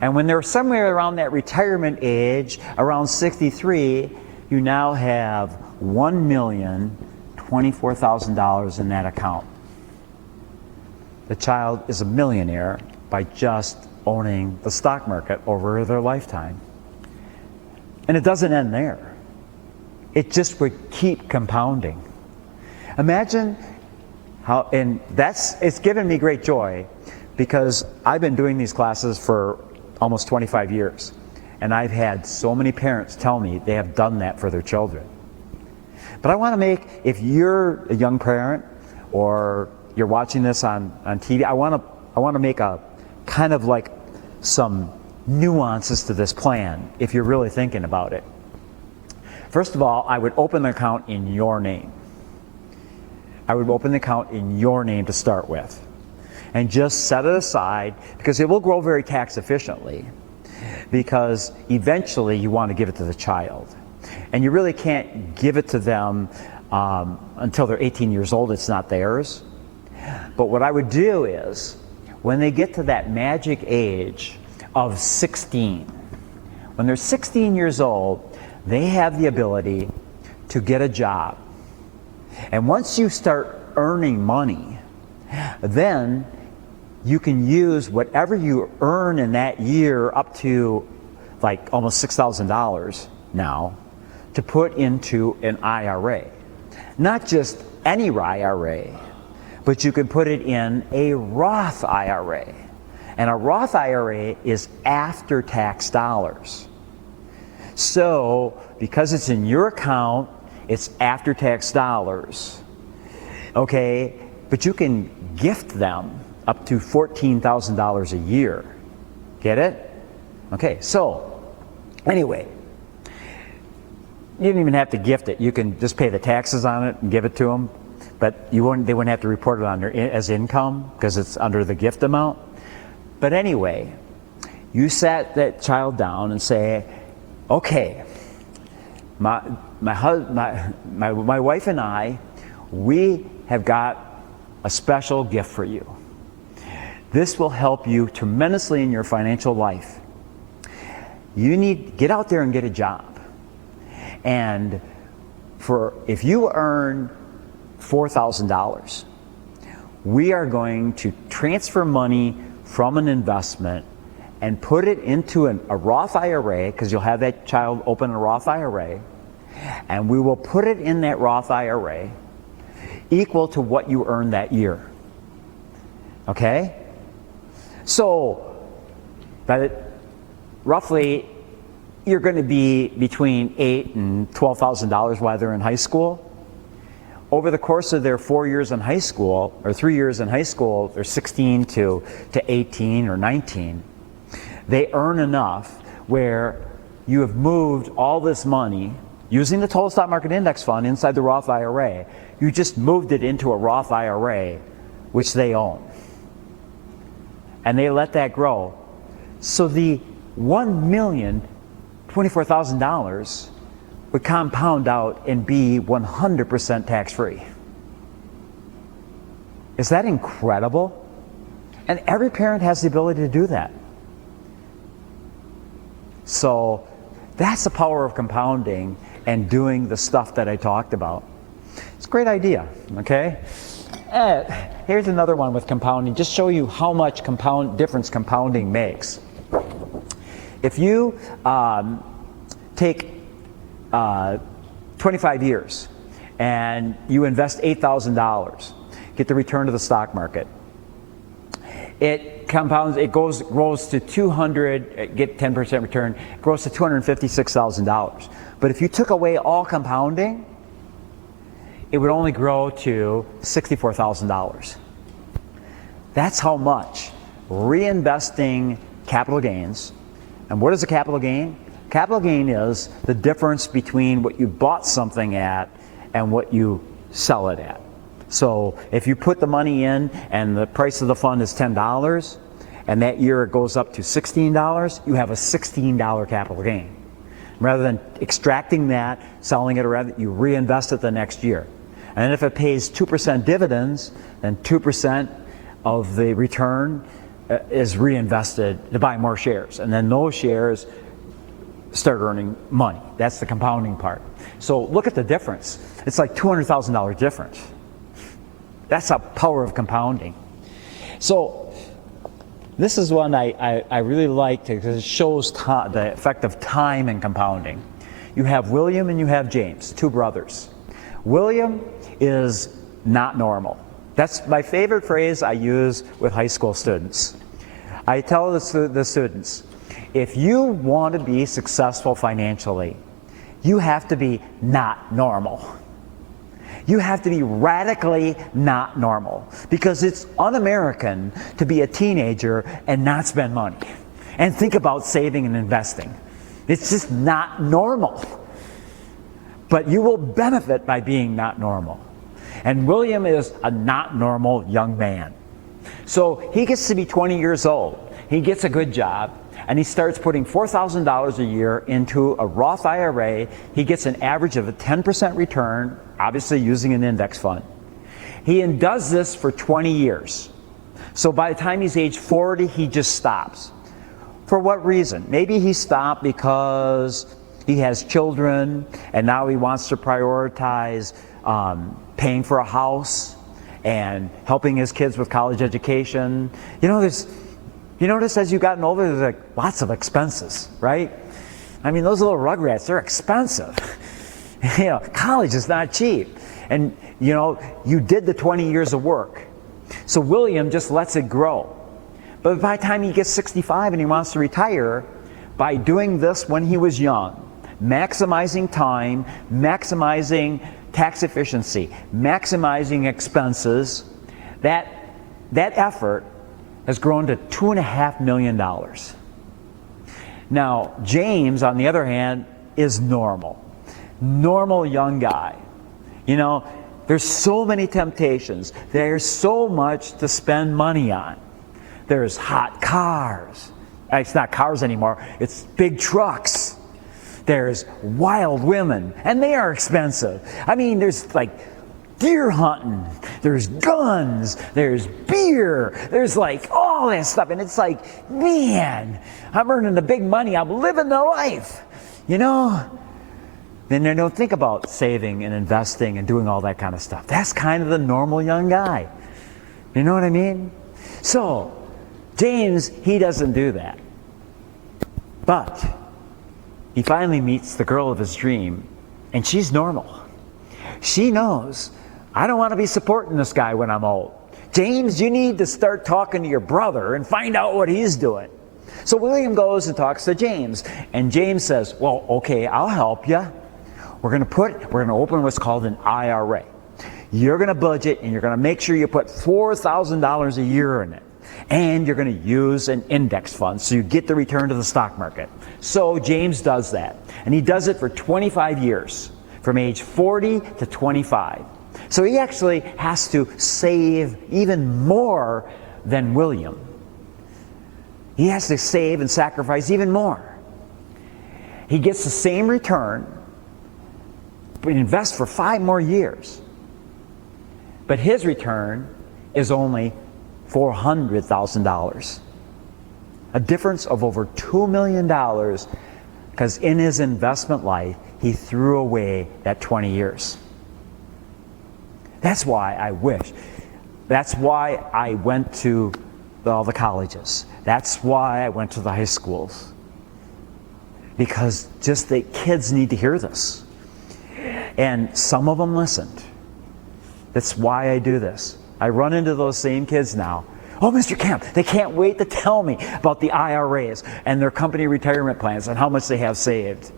And when they're somewhere around that retirement age, around 63, you now have $1,024,000 in that account. The child is a millionaire by just owning the stock market over their lifetime. And it doesn't end there. It just would keep compounding. Imagine how, and it's given me great joy because I've been doing these classes for almost 25 years. And I've had so many parents tell me they have done that for their children. But I want to make, if you're a young parent or you're watching this on TV, I want to make a kind of like some nuances to this plan if you're really thinking about it. First of all, I would open the account in your name. I would open the account in your name to start with. And just set it aside because it will grow very tax efficiently. Because eventually you want to give it to the child. And you really can't give it to them until they're 18 years old. It's not theirs. But what I would do is, when they get to that magic age of 16, when they're 16 years old, they have the ability to get a job. And once you start earning money, then you can use whatever you earn in that year up to like almost $6,000 now to put into an IRA. Not just any IRA, but you can put it in a Roth IRA. And a Roth IRA is after-tax dollars. So, because it's in your account, it's after-tax dollars. Okay, but you can gift them up to $14,000 a year. Get it? Okay, so anyway, you don't even have to gift it. You can just pay the taxes on it and give it to them, but they wouldn't have to report it on their as income because it's under the gift amount. But anyway, you sat that child down and say, okay, my wife and I, we have got a special gift for you. This will help you tremendously in your financial life. You need to get out there and get a job. And if you earn $4,000, we are going to transfer money from an investment and put it into a Roth IRA, because you'll have that child open a Roth IRA, and we will put it in that Roth IRA equal to what you earned that year. Okay? So, roughly, you're going to be between $8,000 and $12,000 while they're in high school. Over the course of their 4 years in high school, or 3 years in high school, they're 16 to 18 or 19. They earn enough where you have moved all this money using the total stock market index fund inside the Roth IRA. You just moved it into a Roth IRA, which they own. And they let that grow. So the $1,024,000 would compound out and be 100% tax-free. Is that incredible? And every parent has the ability to do that. So that's the power of compounding and doing the stuff that I talked about. It's a great idea, okay? Here's another one with compounding, just show you how much difference compounding makes. If you take 25 years and you invest $8,000, get the return to the stock market, it compounds, it grows to 200, get 10% return, it grows to $256,000. But if you took away all compounding, it would only grow to $64,000. That's how much reinvesting capital gains. And what is a capital gain? Capital gain is the difference between what you bought something at and what you sell it at. So if you put the money in and the price of the fund is $10 and that year it goes up to $16, you have a $16 capital gain. Rather than extracting that, selling it, or you reinvest it the next year. And if it pays 2% dividends, then 2% of the return is reinvested to buy more shares. And then those shares start earning money. That's the compounding part. So look at the difference. It's like $200,000 difference. That's the power of compounding. So this is one I really liked because it shows the effect of time in compounding. You have William and you have James, two brothers. William is not normal. That's my favorite phrase I use with high school students. I tell the students, if you want to be successful financially, you have to be not normal. You have to be radically not normal, because it's un-American to be a teenager and not spend money and think about saving and investing. It's just not normal. But you will benefit by being not normal. And William is a not normal young man. So he gets to be 20 years old. He gets a good job, and he starts putting $4,000 a year into a Roth IRA. He gets an average of a 10% return, obviously using an index fund. He does this for 20 years. So by the time he's age 40, he just stops. For what reason? Maybe he stopped because he has children, and now he wants to prioritize paying for a house and helping his kids with college education. You notice as you've gotten older, there's like lots of expenses, right? I mean, those little rugrats, they're expensive. College is not cheap. And you did the 20 years of work. So William just lets it grow. But by the time he gets 65 and he wants to retire, by doing this when he was young, maximizing time, maximizing tax efficiency, maximizing expenses, that effort has grown to $2.5 million. Now, James, on the other hand, is normal young guy. There's so many temptations. There's so much to spend money on. There's hot cars. It's not cars anymore. It's big trucks. There's wild women, and they are expensive. I mean, there's like deer hunting. There's guns. There's beer. There's like all that stuff. And it's like, man, I'm earning the big money. I'm living the life, Then they don't think about saving and investing and doing all that kind of stuff. That's kind of the normal young guy. You know what I mean? So, James, he doesn't do that. But he finally meets the girl of his dream, and she's normal. She knows, I don't want to be supporting this guy when I'm old. James, you need to start talking to your brother and find out what he's doing. So William goes and talks to James, and James says, well, okay, I'll help you. We're going to open what's called an IRA. You're going to budget, and you're going to make sure you put $4,000 a year in it. And you're going to use an index fund so you get the return to the stock market. So James does that. And he does it for 25 years, from age 40 to 25. So he actually has to save even more than William. He has to save and sacrifice even more. He gets the same return, but invests for 5 more years. But his return is only $400,000. A difference of over $2 million, because in his investment life, he threw away that 20 years. That's why I wish. That's why I went to all the colleges. That's why I went to the high schools. Because just the kids need to hear this. And some of them listened. That's why I do this. I run into those same kids now. Oh, Mr. Kemp, they can't wait to tell me about the IRAs and their company retirement plans and how much they have saved.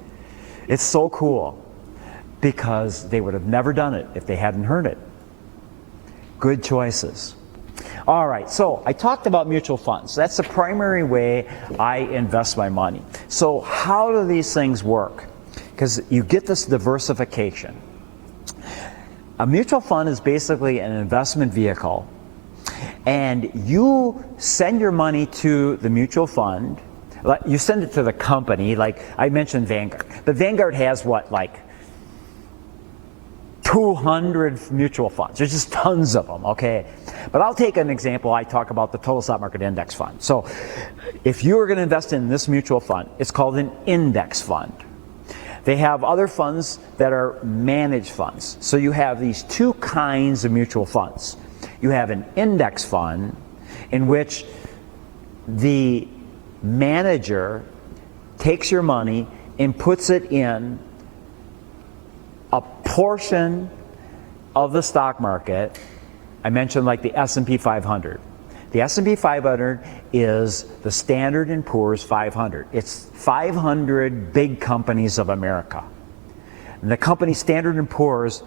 It's so cool because they would have never done it if they hadn't heard it. Good choices. All right, so I talked about mutual funds. That's the primary way I invest my money. So how do these things work? Because you get this diversification. A mutual fund is basically an investment vehicle, and you send your money to the mutual fund. You send it to the company, like I mentioned Vanguard. But Vanguard has what, like 200 mutual funds. There's just tons of them, okay? But I'll take an example. I talk about the Total Stock Market Index Fund. So if you are going to invest in this mutual fund, it's called an index fund. They have other funds that are managed funds. So you have these two kinds of mutual funds. You have an index fund in which the manager takes your money and puts it in a portion of the stock market. I mentioned like the S&P 500. The S&P 500 is the Standard & Poor's 500. It's 500 big companies of America. And the company Standard & Poor's,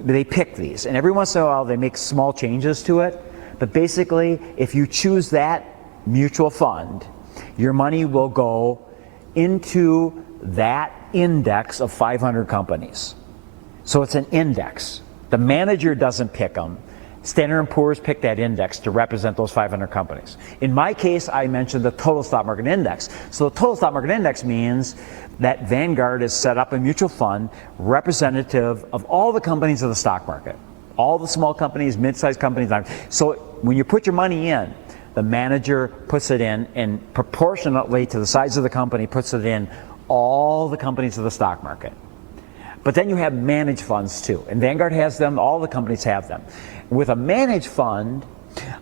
they pick these. And every once in a while they make small changes to it. But basically, if you choose that mutual fund, your money will go into that index of 500 companies. So it's an index. The manager doesn't pick them. Standard & Poor's pick that index to represent those 500 companies. In my case, I mentioned the Total Stock Market Index. So the Total Stock Market Index means that Vanguard has set up a mutual fund representative of all the companies of the stock market. All the small companies, mid-sized companies. So when you put your money in, the manager puts it in, and proportionately to the size of the company, puts it in all the companies of the stock market. But then you have managed funds too. And Vanguard has them, all the companies have them. With a managed fund,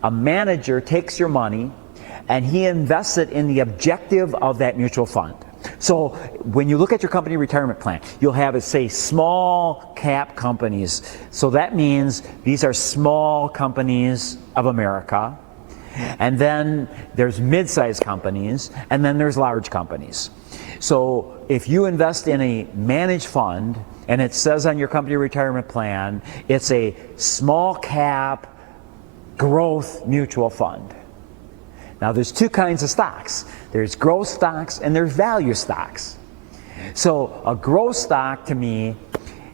a manager takes your money and he invests it in the objective of that mutual fund. So when you look at your company retirement plan, you'll have it say small cap companies. So that means these are small companies of America. And then there's mid-sized companies, and then there's large companies. So if you invest in a managed fund, and it says on your company retirement plan, it's a small cap growth mutual fund. Now there's two kinds of stocks. There's growth stocks and there's value stocks. So a growth stock to me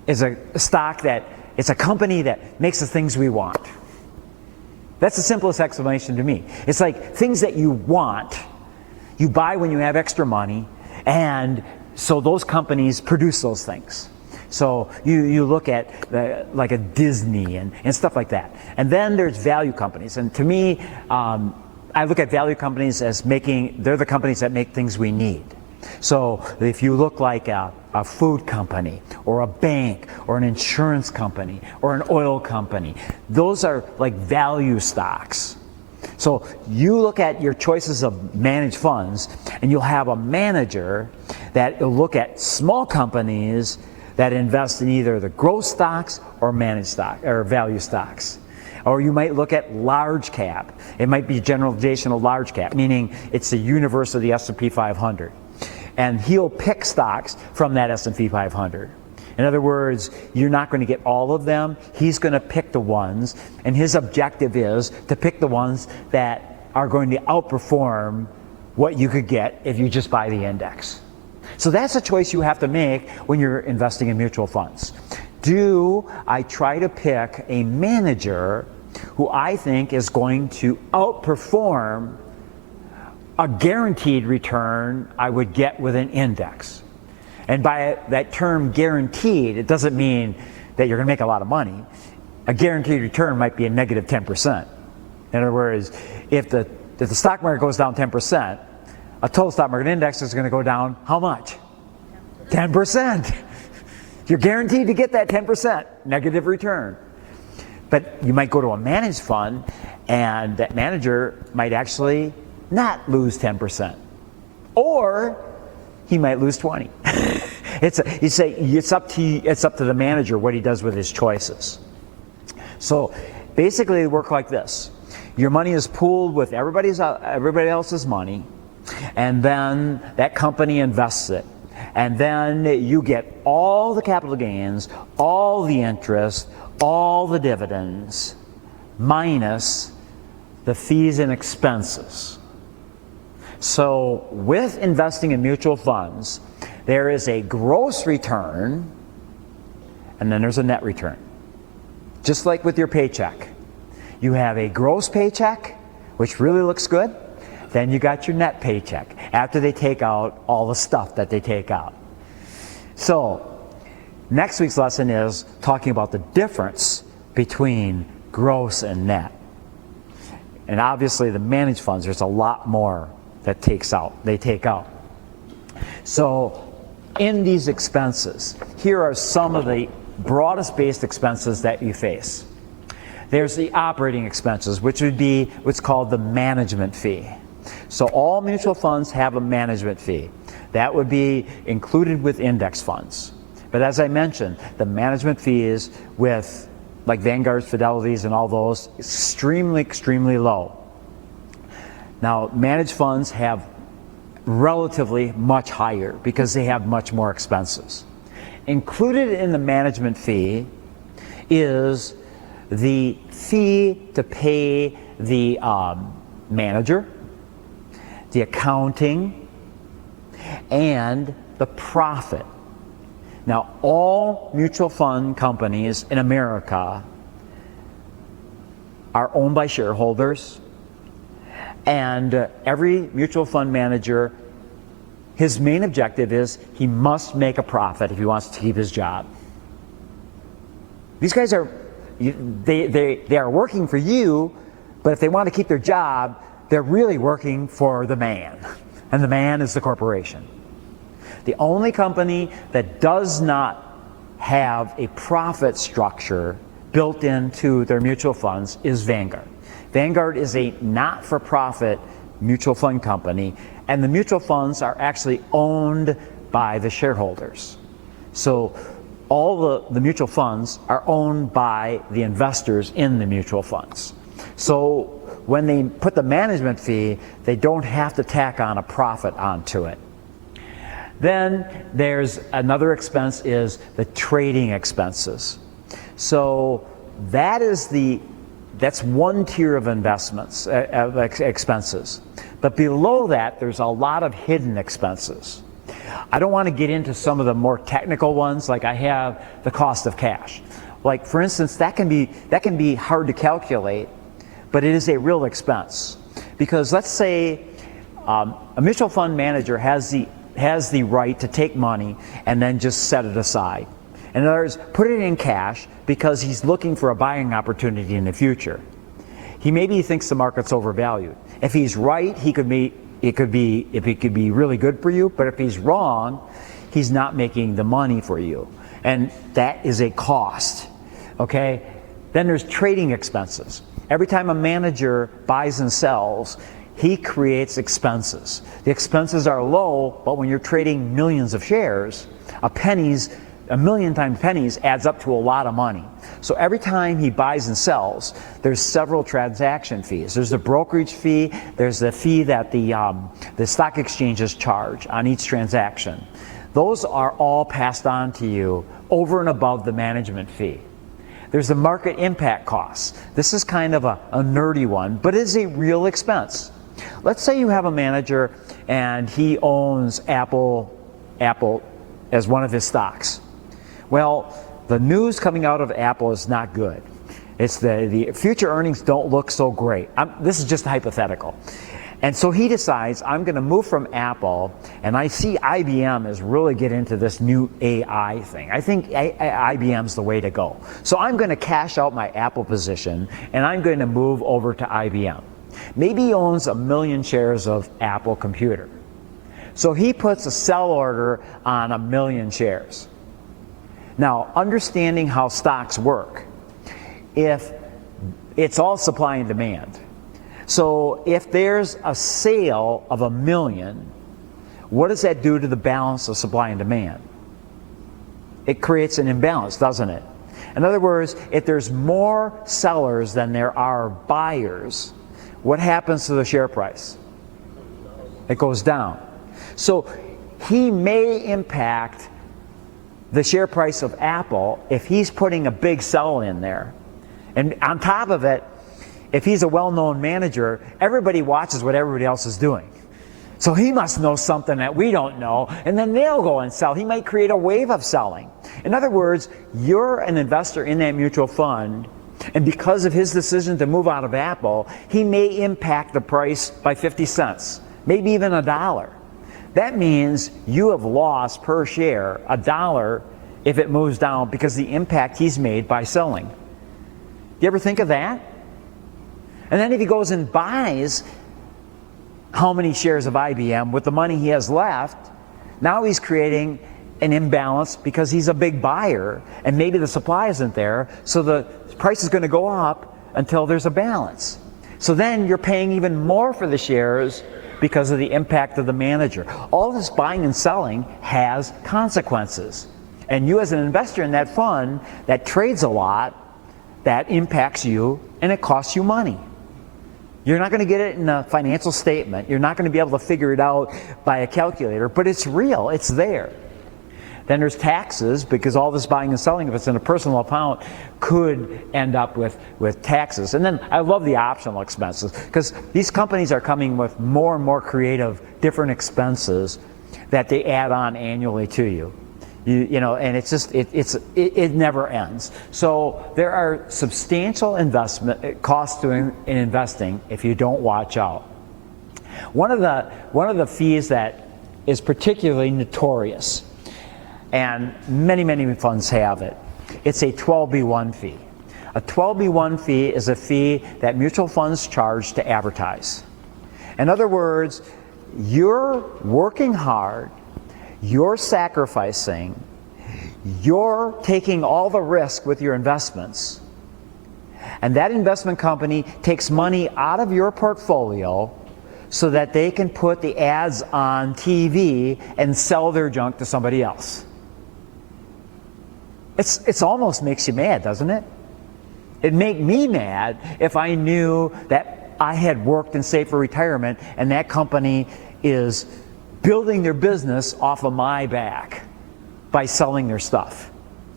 is a stock that, it's a company that makes the things we want. That's the simplest explanation to me. It's like things that you want, you buy when you have extra money, and so those companies produce those things. So you look at like a Disney and stuff like that. And then there's value companies. And to me, I look at value companies as they're the companies that make things we need. So if you look like a food company or a bank or an insurance company or an oil company, those are like value stocks. So you look at your choices of managed funds, and you'll have a manager that will look at small companies that invest in either the growth stocks or managed stock or value stocks. Or you might look at large cap. It might be generalization of large cap, meaning it's the universe of the S&P 500. And he'll pick stocks from that S&P 500. In other words, you're not going to get all of them. He's going to pick the ones, and his objective is to pick the ones that are going to outperform what you could get if you just buy the index. So that's a choice you have to make when you're investing in mutual funds. Do I try to pick a manager who I think is going to outperform a guaranteed return I would get with an index? And by that term guaranteed, it doesn't mean that you're going to make a lot of money. A guaranteed return might be a negative 10%. In other words, if the stock market goes down 10%, a total stock market index is going to go down how much? 10%. You're guaranteed to get that 10% negative return. But you might go to a managed fund, and that manager might actually not lose 10%. Or he might lose 20. It's up to the manager what he does with his choices. So basically it works like this. Your money is pooled with everybody else's money, and then that company invests it. And then you get all the capital gains, all the interest, all the dividends, minus the fees and expenses. So with investing in mutual funds, there is a gross return, and then there's a net return. Just like with your paycheck. You have a gross paycheck, which really looks good. Then you got your net paycheck after they take out all the stuff that they take out. So next week's lesson is talking about the difference between gross and net. And obviously the managed funds, there's a lot more that they take out. So in these expenses, here are some of the broadest based expenses that you face. There's the operating expenses, which would be what's called the management fee. So all mutual funds have a management fee. That would be included with index funds. But as I mentioned, the management fees with like Vanguard's, Fidelity's, and all those, extremely, extremely low. Now, managed funds have relatively much higher because they have much more expenses. Included in the management fee is the fee to pay the manager, the accounting, and the profit. Now, all mutual fund companies in America are owned by shareholders, and every mutual fund manager, his main objective is he must make a profit if he wants to keep his job. These guys are, they are working for you, but if they want to keep their job, they're really working for the man, and the man is the corporation. The only company that does not have a profit structure built into their mutual funds is Vanguard. Vanguard is a not-for-profit mutual fund company, and the mutual funds are actually owned by the shareholders. So all the mutual funds are owned by the investors in the mutual funds. So when they put the management fee, they don't have to tack on a profit onto it. Then there's another expense, is the trading expenses. So that's one tier of investments, expenses. But below that, there's a lot of hidden expenses. I don't want to get into some of the more technical ones, like I have the cost of cash. Like, for instance, that can be hard to calculate, but it is a real expense. Because let's say a mutual fund manager has the right to take money and then just set it aside. In other words, put it in cash because he's looking for a buying opportunity in the future. He maybe thinks the market's overvalued. If he's right, it could be really good for you, but if he's wrong, he's not making the money for you. And that is a cost, okay? Then there's trading expenses. Every time a manager buys and sells, he creates expenses. The expenses are low, but when you're trading millions of shares, a million times pennies adds up to a lot of money. So every time he buys and sells, there's several transaction fees. There's the brokerage fee, there's the fee that the stock exchanges charge on each transaction. Those are all passed on to you over and above the management fee. There's the market impact costs. This is kind of a nerdy one, but it is a real expense. Let's say you have a manager and he owns Apple as one of his stocks. Well, the news coming out of Apple is not good. It's the future earnings don't look so great. This is just hypothetical. And so he decides, I'm going to move from Apple, and I see IBM is really getting into this new AI thing. I think IBM's the way to go. So I'm going to cash out my Apple position, and I'm going to move over to IBM. Maybe he owns 1 million shares of Apple computer. So he puts a sell order on 1 million shares. Now, understanding how stocks work, if it's all supply and demand. So if there's a sale of 1 million, what does that do to the balance of supply and demand? It creates an imbalance, doesn't it? In other words, if there's more sellers than there are buyers, what happens to the share price? It goes down. So he may impact the share price of Apple if he's putting a big sell in there. And on top of it, if he's a well-known manager, everybody watches what everybody else is doing. So he must know something that we don't know, and then they'll go and sell. He might create a wave of selling. In other words, you're an investor in that mutual fund, and because of his decision to move out of Apple, he may impact the price by 50 cents, maybe even $1. That means you have lost per share $1 if it moves down because of the impact he's made by selling. Do you ever think of that? And then if he goes and buys how many shares of IBM with the money he has left, now he's creating an imbalance because he's a big buyer and maybe the supply isn't there, so the price is going to go up until there's a balance. So then you're paying even more for the shares because of the impact of the manager. All this buying and selling has consequences. And you as an investor in that fund that trades a lot, that impacts you and it costs you money. You're not going to get it in a financial statement. You're not going to be able to figure it out by a calculator, but it's real, it's there. Then there's taxes, because all this buying and selling, if it's in a personal account, could end up with taxes. And then I love the optional expenses, because these companies are coming with more and more creative, different expenses that they add on annually to you. You know, and it's just it never ends. So there are substantial investment costs in investing if you don't watch out. One of the fees that is particularly notorious, and many funds have it, it's a 12B1 fee. A 12B1 fee is a fee that mutual funds charge to advertise. In other words, you're working hard, you're sacrificing, you're taking all the risk with your investments, and that investment company takes money out of your portfolio so that they can put the ads on TV and sell their junk to somebody else. It's almost makes you mad, doesn't it? It'd make me mad if I knew that I had worked and saved for retirement and that company is building their business off of my back by selling their stuff.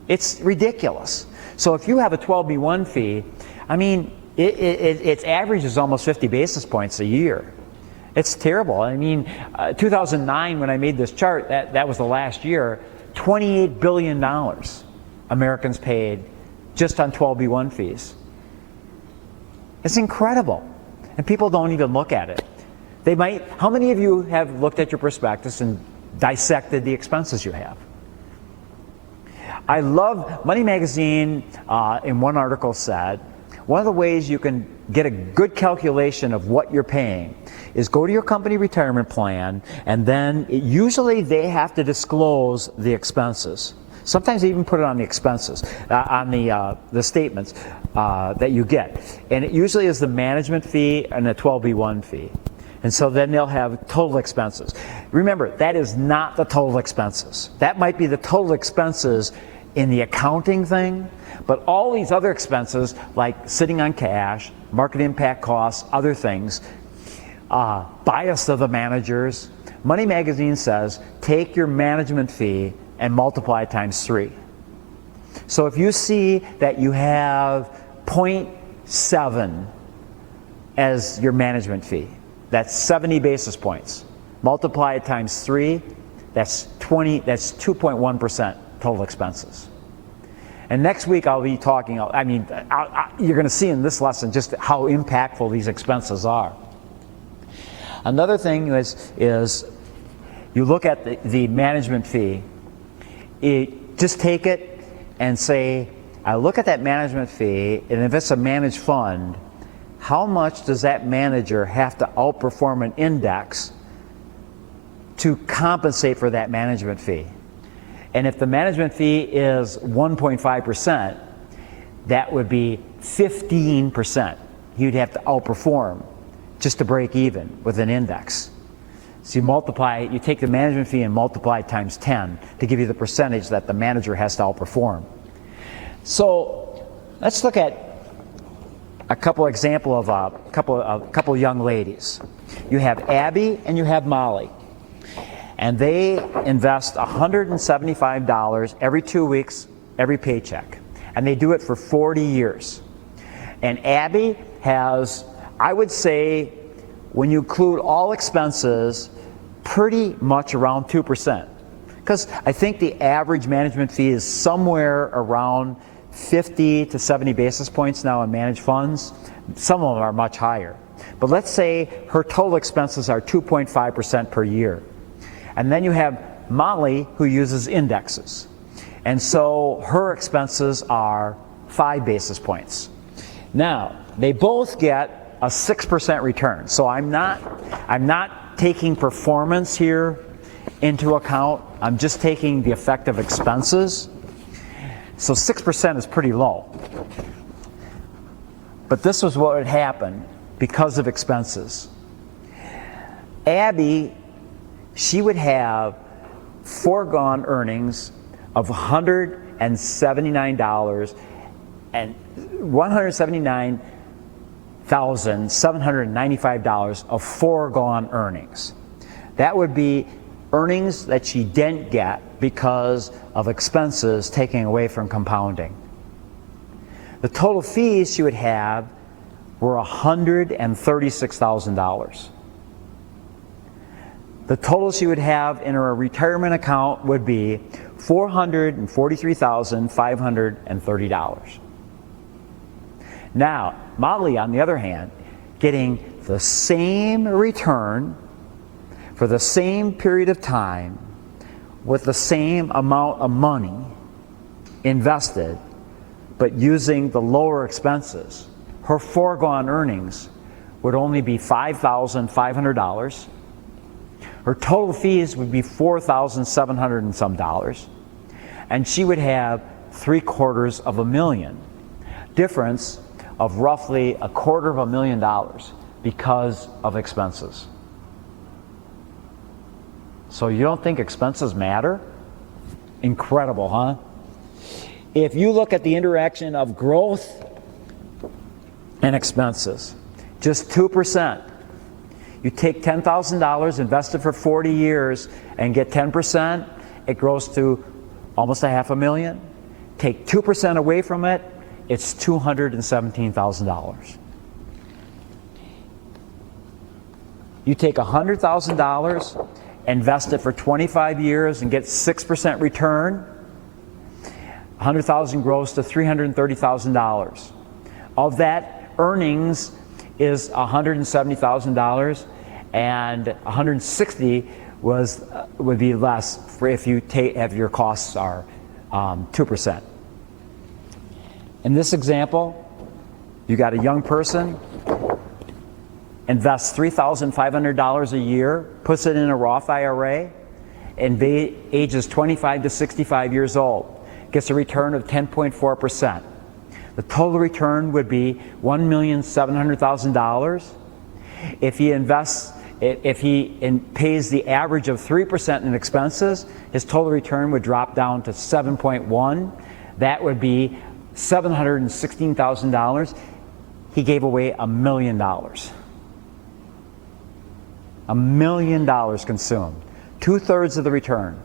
It's ridiculous. So if you have a 12B1 fee, I mean, its average is almost 50 basis points a year. It's terrible. I mean, 2009, when I made this chart, that was the last year, $28 billion Americans paid just on 12B1 fees. It's incredible. And people don't even look at it. They might, how many of you have looked at your prospectus and dissected the expenses you have? I love, Money Magazine in one article said, one of the ways you can get a good calculation of what you're paying is go to your company retirement plan, and then usually they have to disclose the expenses. Sometimes they even put it on the expenses, on the statements that you get. And it usually is the management fee and a 12B1 fee. And so then they'll have total expenses. Remember, that is not the total expenses. That might be the total expenses in the accounting thing, but all these other expenses, like sitting on cash, market impact costs, other things, bias of the managers. Money Magazine says, take your management fee and multiply it times 3. So if you see that you have 0.7 as your management fee, that's 70 basis points. Multiply it times 3, that's 2.1% total expenses. And next week I'll be talking, you're going to see in this lesson just how impactful these expenses are. Another thing is you look at the management fee, just take it and say, I look at that management fee, and if it's a managed fund, how much does that manager have to outperform an index to compensate for that management fee? And if the management fee is 1.5%, that would be 15%. You'd have to outperform just to break even with an index. So you multiply, you take the management fee and multiply it times 10 to give you the percentage that the manager has to outperform. So let's look at a couple example of a couple young ladies. You have Abby and you have Molly. And they invest $175 every 2 weeks, every paycheck. And they do it for 40 years. And Abby has, I would say, when you include all expenses, pretty much around 2%. Because I think the average management fee is somewhere around 50 to 70 basis points now in managed funds. Some of them are much higher. But let's say her total expenses are 2.5% per year. And then you have Molly, who uses indexes. And so her expenses are 5 basis points. Now, they both get a 6% return. So I'm not taking performance here into account. I'm just taking the effect of expenses. So 6% is pretty low. But this was what would happen because of expenses. Abby, she would have foregone earnings of $179 and $179,795 of foregone earnings. That would be earnings that she didn't get because of expenses taken away from compounding. The total fees she would have were $136,000. The total she would have in her retirement account would be $443,530. Now, Molly, on the other hand, getting the same return for the same period of time with the same amount of money invested, but using the lower expenses, her foregone earnings would only be $5,500. Her total fees would be $4,700 and some dollars, and she would have $750,000, difference of roughly $250,000 because of expenses. So you don't think expenses matter? Incredible, huh? If you look at the interaction of growth and expenses, just 2%. You take $10,000, invest it for 40 years, and get 10%, it grows to almost $500,000. Take 2% away from it, it's $217,000. You take $100,000, invest it for 25 years, and get 6% return, $100,000 grows to $330,000. Of that, earnings is $170,000, and $160,000 would be less if you if your costs are 2%. In this example, you got a young person, invests $3,500 a year, puts it in a Roth IRA, and ages 25 to 65 years old, gets a return of 10.4%. The total return would be $1,700,000. If he invests, if he pays the average of 3% in expenses, his total return would drop down to 7.1. That would be $716,000. He gave away $1 million. $1 million consumed, 2/3 of the return.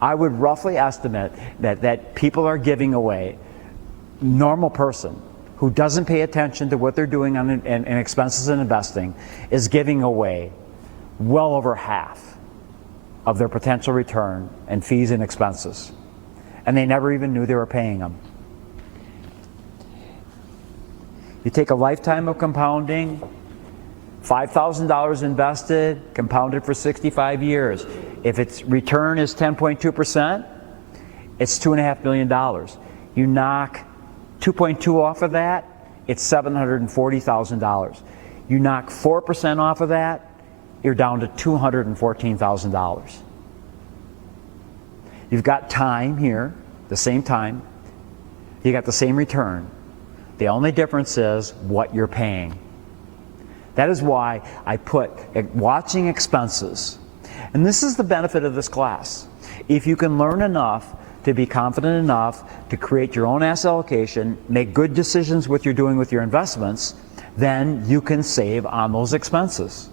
I would roughly estimate that people are giving away, normal person who doesn't pay attention to what they're doing on in expenses and investing is giving away well over half of their potential return in fees and expenses. And they never even knew they were paying them. You take a lifetime of compounding, $5,000 invested, compounded for 65 years. If its return is 10.2%, it's $2.5 million. You knock 2.2 off of that, it's $740,000. You knock 4% off of that, you're down to $214,000. You've got time here, the same time. You got the same return. The only difference is what you're paying. That is why I put watching expenses. And this is the benefit of this class. If you can learn enough to be confident enough to create your own asset allocation, make good decisions what you're doing with your investments, then you can save on those expenses.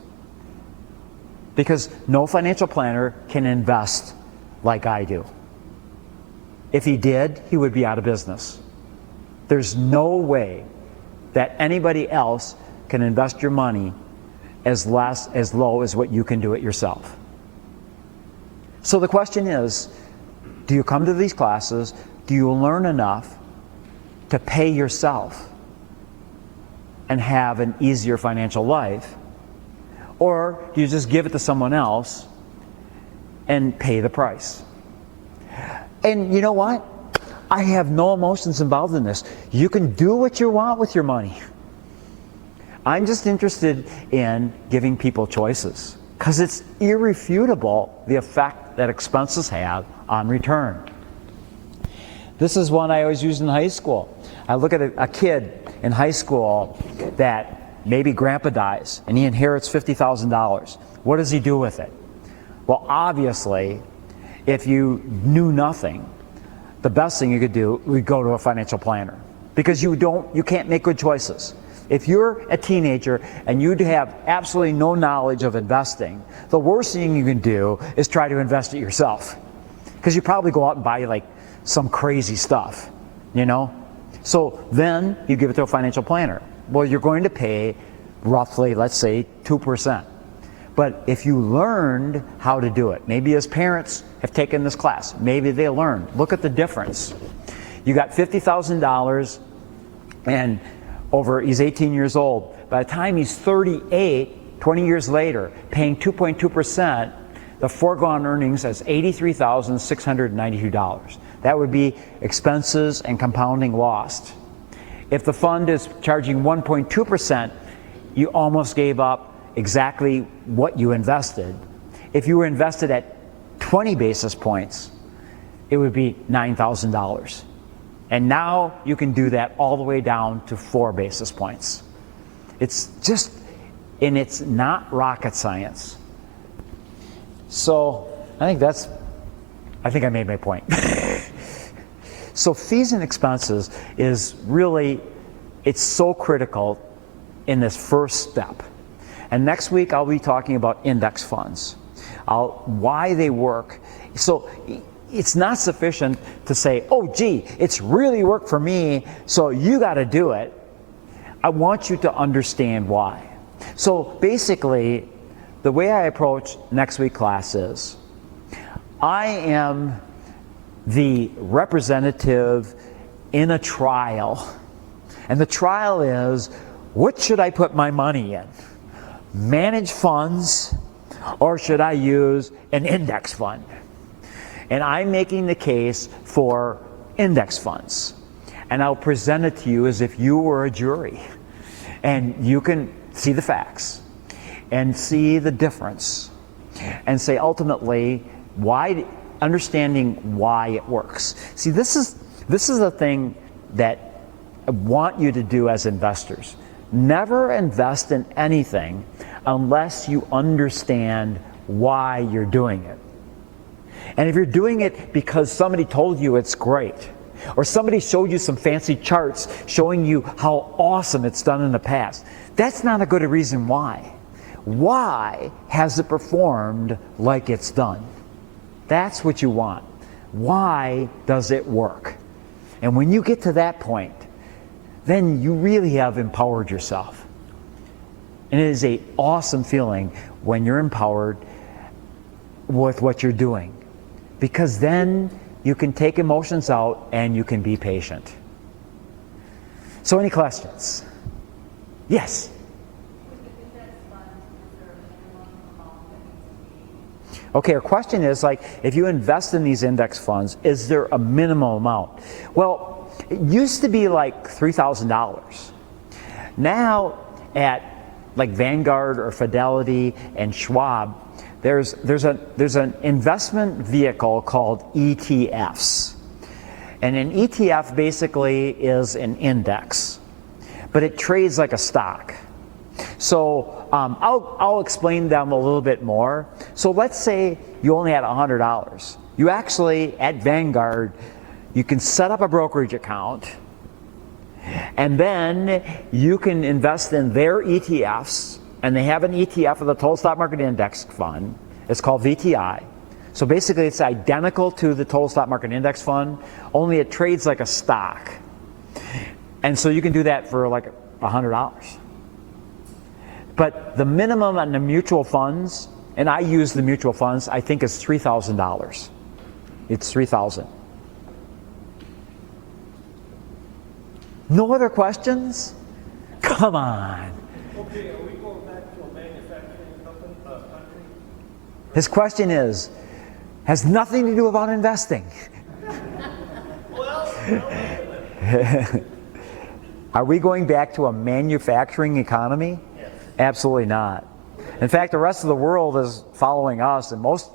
Because no financial planner can invest like I do. If he did, he would be out of business. There's no way that anybody else can invest your money as low as what you can do it yourself. So the question is, do you come to these classes? Do you learn enough to pay yourself and have an easier financial life? Or do you just give it to someone else and pay the price? And you know what? I have no emotions involved in this. You can do what you want with your money. I'm just interested in giving people choices because it's irrefutable the effect that expenses have on return. This is one I always use in high school. I look at a kid in high school that maybe grandpa dies and he inherits $50,000. What does he do with it? Well, obviously, if you knew nothing, the best thing you could do would go to a financial planner because you can't make good choices. If you're a teenager and you have absolutely no knowledge of investing, the worst thing you can do is try to invest it yourself. Because you probably go out and buy like some crazy stuff, you know? So then you give it to a financial planner. Well, you're going to pay roughly, let's say, 2%. But if you learned how to do it, maybe as parents have taken this class, maybe they learned. Look at the difference. You got $50,000 and he's 18 years old. By the time he's 38, 20 years later, paying 2.2%, the foregone earnings is $83,692. That would be expenses and compounding lost. If the fund is charging 1.2%, you almost gave up exactly what you invested. If you were invested at 20 basis points, it would be $9,000. And now you can do that all the way down to 4 basis points. It's just, and it's not rocket science. So I think I made my point. So fees and expenses is really, it's so critical in this first step. And next week I'll be talking about index funds, why they work. So it's not sufficient to say, oh gee, it's really worked for me, so you got to do it. I want you to understand why. So basically, the way I approach next week class is, I am the representative in a trial. And the trial is, what should I put my money in? Managed funds, or should I use an index fund? And I'm making the case for index funds. And I'll present it to you as if you were a jury. And you can see the facts and see the difference and say ultimately understanding why it works. See, this is the thing that I want you to do as investors. Never invest in anything unless you understand why you're doing it. And if you're doing it because somebody told you it's great, or somebody showed you some fancy charts showing you how awesome it's done in the past, that's not a good reason why. Why has it performed like it's done? That's what you want. Why does it work? And when you get to that point, then you really have empowered yourself. And it is an awesome feeling when you're empowered with what you're doing, because then you can take emotions out and you can be patient. So any questions? Yes? Okay, our question is, like, if you invest in these index funds, is there a minimum amount? Well, it used to be like $3,000. Now at like Vanguard or Fidelity and Schwab, there's an investment vehicle called ETFs. And an ETF basically is an index, but it trades like a stock. So I'll explain them a little bit more. So let's say you only had $100. You actually, at Vanguard, you can set up a brokerage account, and then you can invest in their ETFs, and they have an ETF of the Total Stock Market Index Fund. It's called VTI. So basically it's identical to the Total Stock Market Index Fund, only it trades like a stock. And so you can do that for like $100. But the minimum on the mutual funds, and I use the mutual funds, I think is $3,000. It's $3,000. No other questions? Come on. Okay, are we going back to a manufacturing country? His question has nothing to do about investing. Well, Are we going back to a manufacturing economy? yes. Absolutely not. In fact, the rest of the world is following us, and most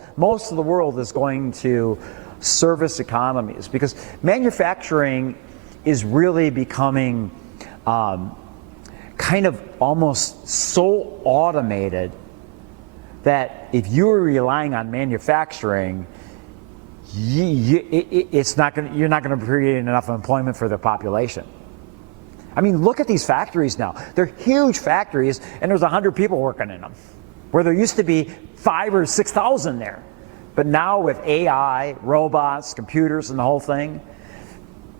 of the world is going to service economies, because manufacturing is really becoming kind of almost so automated that if you're relying on manufacturing, you're not going to create enough employment for the population. I mean, look at these factories now. They're huge factories, and there's 100 people working in them, where there used to be 5,000 or 6,000 there. But now with AI, robots, computers, and the whole thing,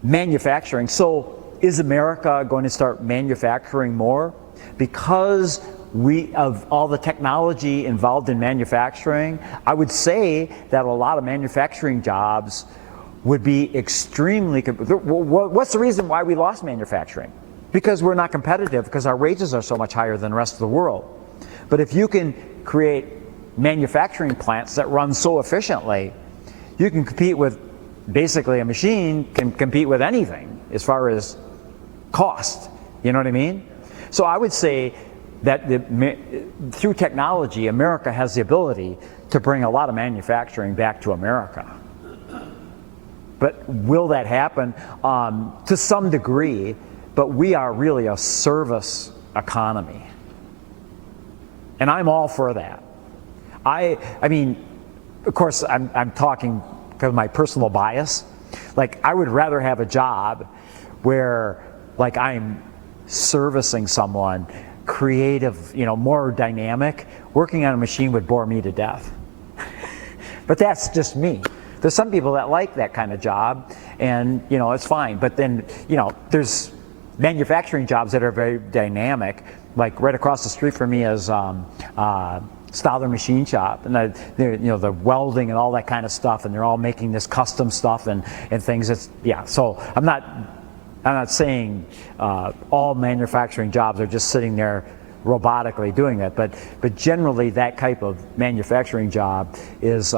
manufacturing. So is America going to start manufacturing more? Because of all the technology involved in manufacturing, I would say that a lot of manufacturing jobs would be extremely. What's the reason why we lost manufacturing? Because we're not competitive, because our wages are so much higher than the rest of the world. But if you can create manufacturing plants that run so efficiently, you can compete with, basically a machine can compete with anything as far as cost. You know what I mean? So I would say that through technology, America has the ability to bring a lot of manufacturing back to America. But will that happen? To some degree, but we are really a service economy. And I'm all for that. I mean, of course, I'm talking because of my personal bias. Like, I would rather have a job where, like, I'm servicing someone, creative, more dynamic. Working on a machine would bore me to death. But that's just me. There's some people that like that kind of job, and it's fine. But then there's manufacturing jobs that are very dynamic. Like right across the street from me is Stahler Machine Shop, and the welding and all that kind of stuff, and they're all making this custom stuff and things. So I'm not saying all manufacturing jobs are just sitting there robotically doing it, but generally that type of manufacturing job is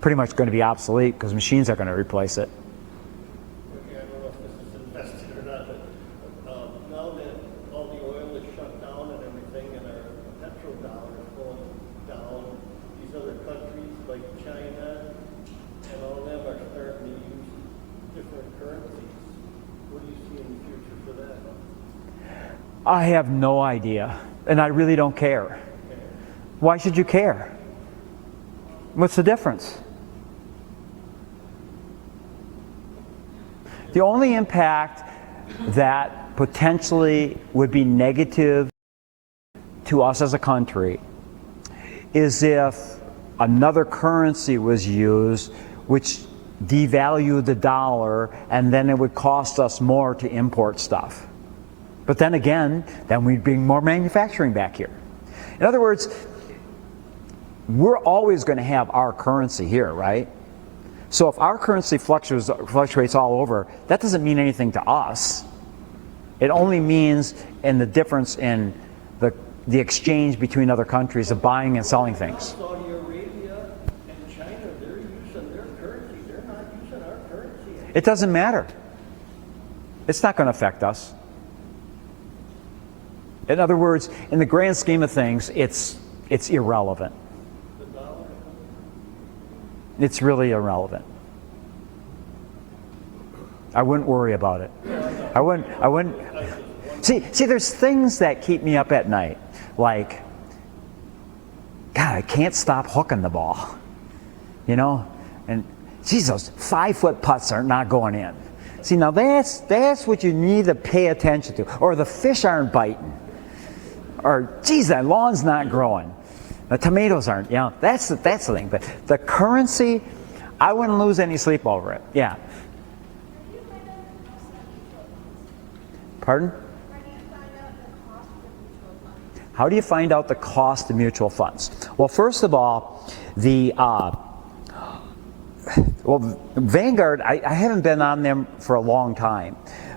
pretty much going to be obsolete because machines are going to replace it. Okay, I don't know if this is invested or not, but now that all the oil is shut down and everything, and our petrodollar is going down, these other countries like China and all them are starting to use different currencies. What do you see in the future for that? I have no idea, and I really don't care. Why should you care? What's the difference? The only impact that potentially would be negative to us as a country is if another currency was used which devalued the dollar, and then it would cost us more to import stuff. But then again, then we'd bring more manufacturing back here. In other words, we're always going to have our currency here, right? So if our currency fluctuates all over, that doesn't mean anything to us. It only means in the difference in the exchange between other countries of buying and selling things. Saudi Arabia and China, they're using their currency. They're not using our currency. It doesn't matter. It's not going to affect us. In other words, in the grand scheme of things, it's irrelevant. It's really irrelevant. I wouldn't worry about it. I wouldn't. See, there's things that keep me up at night. Like, God, I can't stop hooking the ball. And geez, those 5-foot putts are not going in. See, now that's what you need to pay attention to. Or the fish aren't biting. Or, geez, that lawn's not growing. The tomatoes aren't, that's the thing. But the currency, I wouldn't lose any sleep over it. Yeah. Pardon? How do you find out the cost of mutual funds? Well, first of all, Vanguard, I haven't been on them for a long time,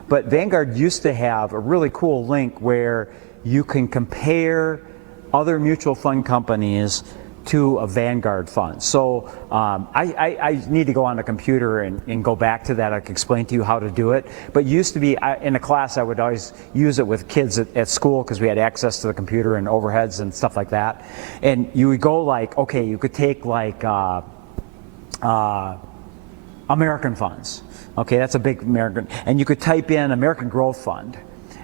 but Vanguard used to have a really cool link where you can compare other mutual fund companies to a Vanguard fund. So I need to go on the computer and go back to that. I can explain to you how to do it. But used to be, in a class, I would always use it with kids at school because we had access to the computer and overheads and stuff like that. And you would go like, okay, you could take like American funds. Okay, that's a big American. And you could type in American Growth Fund.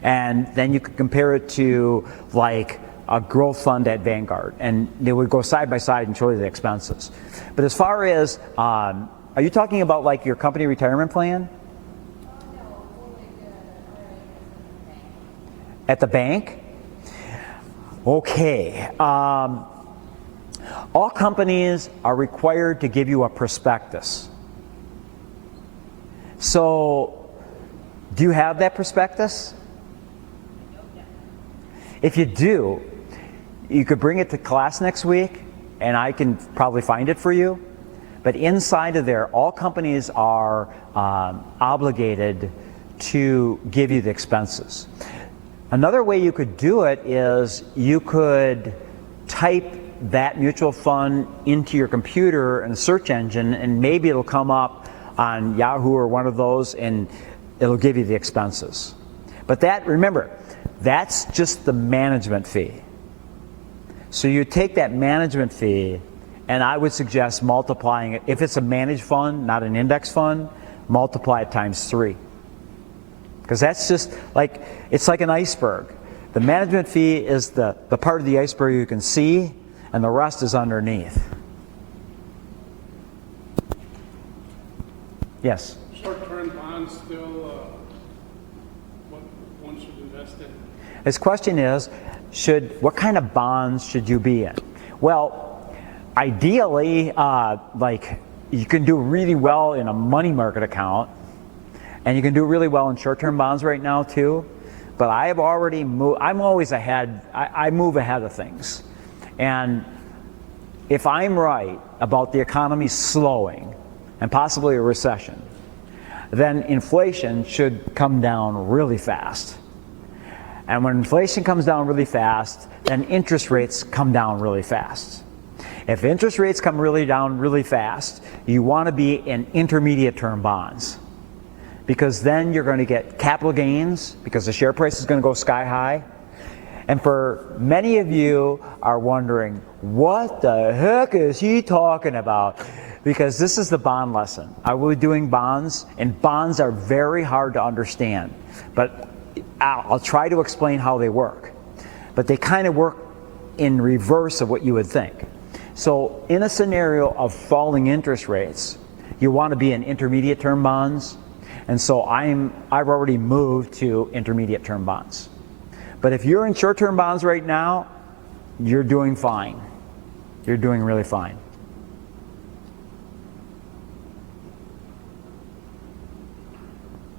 And then you could compare it to like a growth fund at Vanguard, and they would go side by side and show you the expenses. But as far as, are you talking about like your company retirement plan? At the bank? Okay. All companies are required to give you a prospectus. So, do you have that prospectus? If you do, you could bring it to class next week, and I can probably find it for you. But inside of there, all companies are obligated to give you the expenses. Another way you could do it is you could type that mutual fund into your computer in a search engine, and maybe it'll come up on Yahoo or one of those, and it'll give you the expenses. But that, remember, that's just the management fee. So you take that management fee, and I would suggest multiplying it. If it's a managed fund, not an index fund, multiply it times 3. Because that's just like, it's like an iceberg. The management fee is the part of the iceberg you can see, and the rest is underneath. Yes. Short-term bonds still, what one should invest in? His question is, what kind of bonds should you be in? Well, ideally, like you can do really well in a money market account, and you can do really well in short-term bonds right now too. But I have already moved. I'm always ahead. I move ahead of things, and if I'm right about the economy slowing and possibly a recession, then inflation should come down really fast. And when inflation comes down really fast, then interest rates come down really fast. If interest rates come down really fast, you want to be in intermediate term bonds, because then you're going to get capital gains because the share price is going to go sky high. And for many of you are wondering, what the heck is he talking about? Because this is the bond lesson. I will be doing bonds, and bonds are very hard to understand. But I'll try to explain how they work. But they kind of work in reverse of what you would think. So in a scenario of falling interest rates, you want to be in intermediate term bonds. And so I've already moved to intermediate term bonds. But if you're in short-term bonds right now, you're doing fine. You're doing really fine.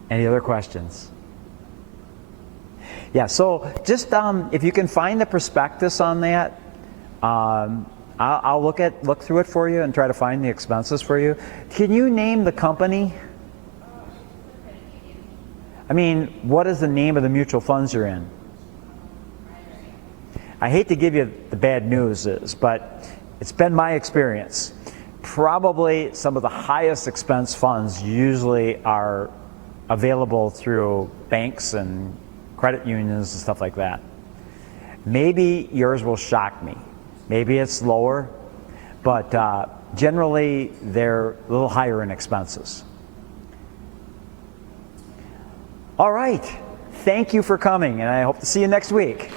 Any other questions? Yeah, so just if you can find the prospectus on that, I'll look through it for you and try to find the expenses for you. Can you name the company? I mean, what is the name of the mutual funds you're in? I hate to give you the bad news, but it's been my experience. Probably some of the highest expense funds usually are available through banks and credit unions and stuff like that. Maybe yours will shock me. Maybe it's lower, but generally they're a little higher in expenses. All right. Thank you for coming, and I hope to see you next week.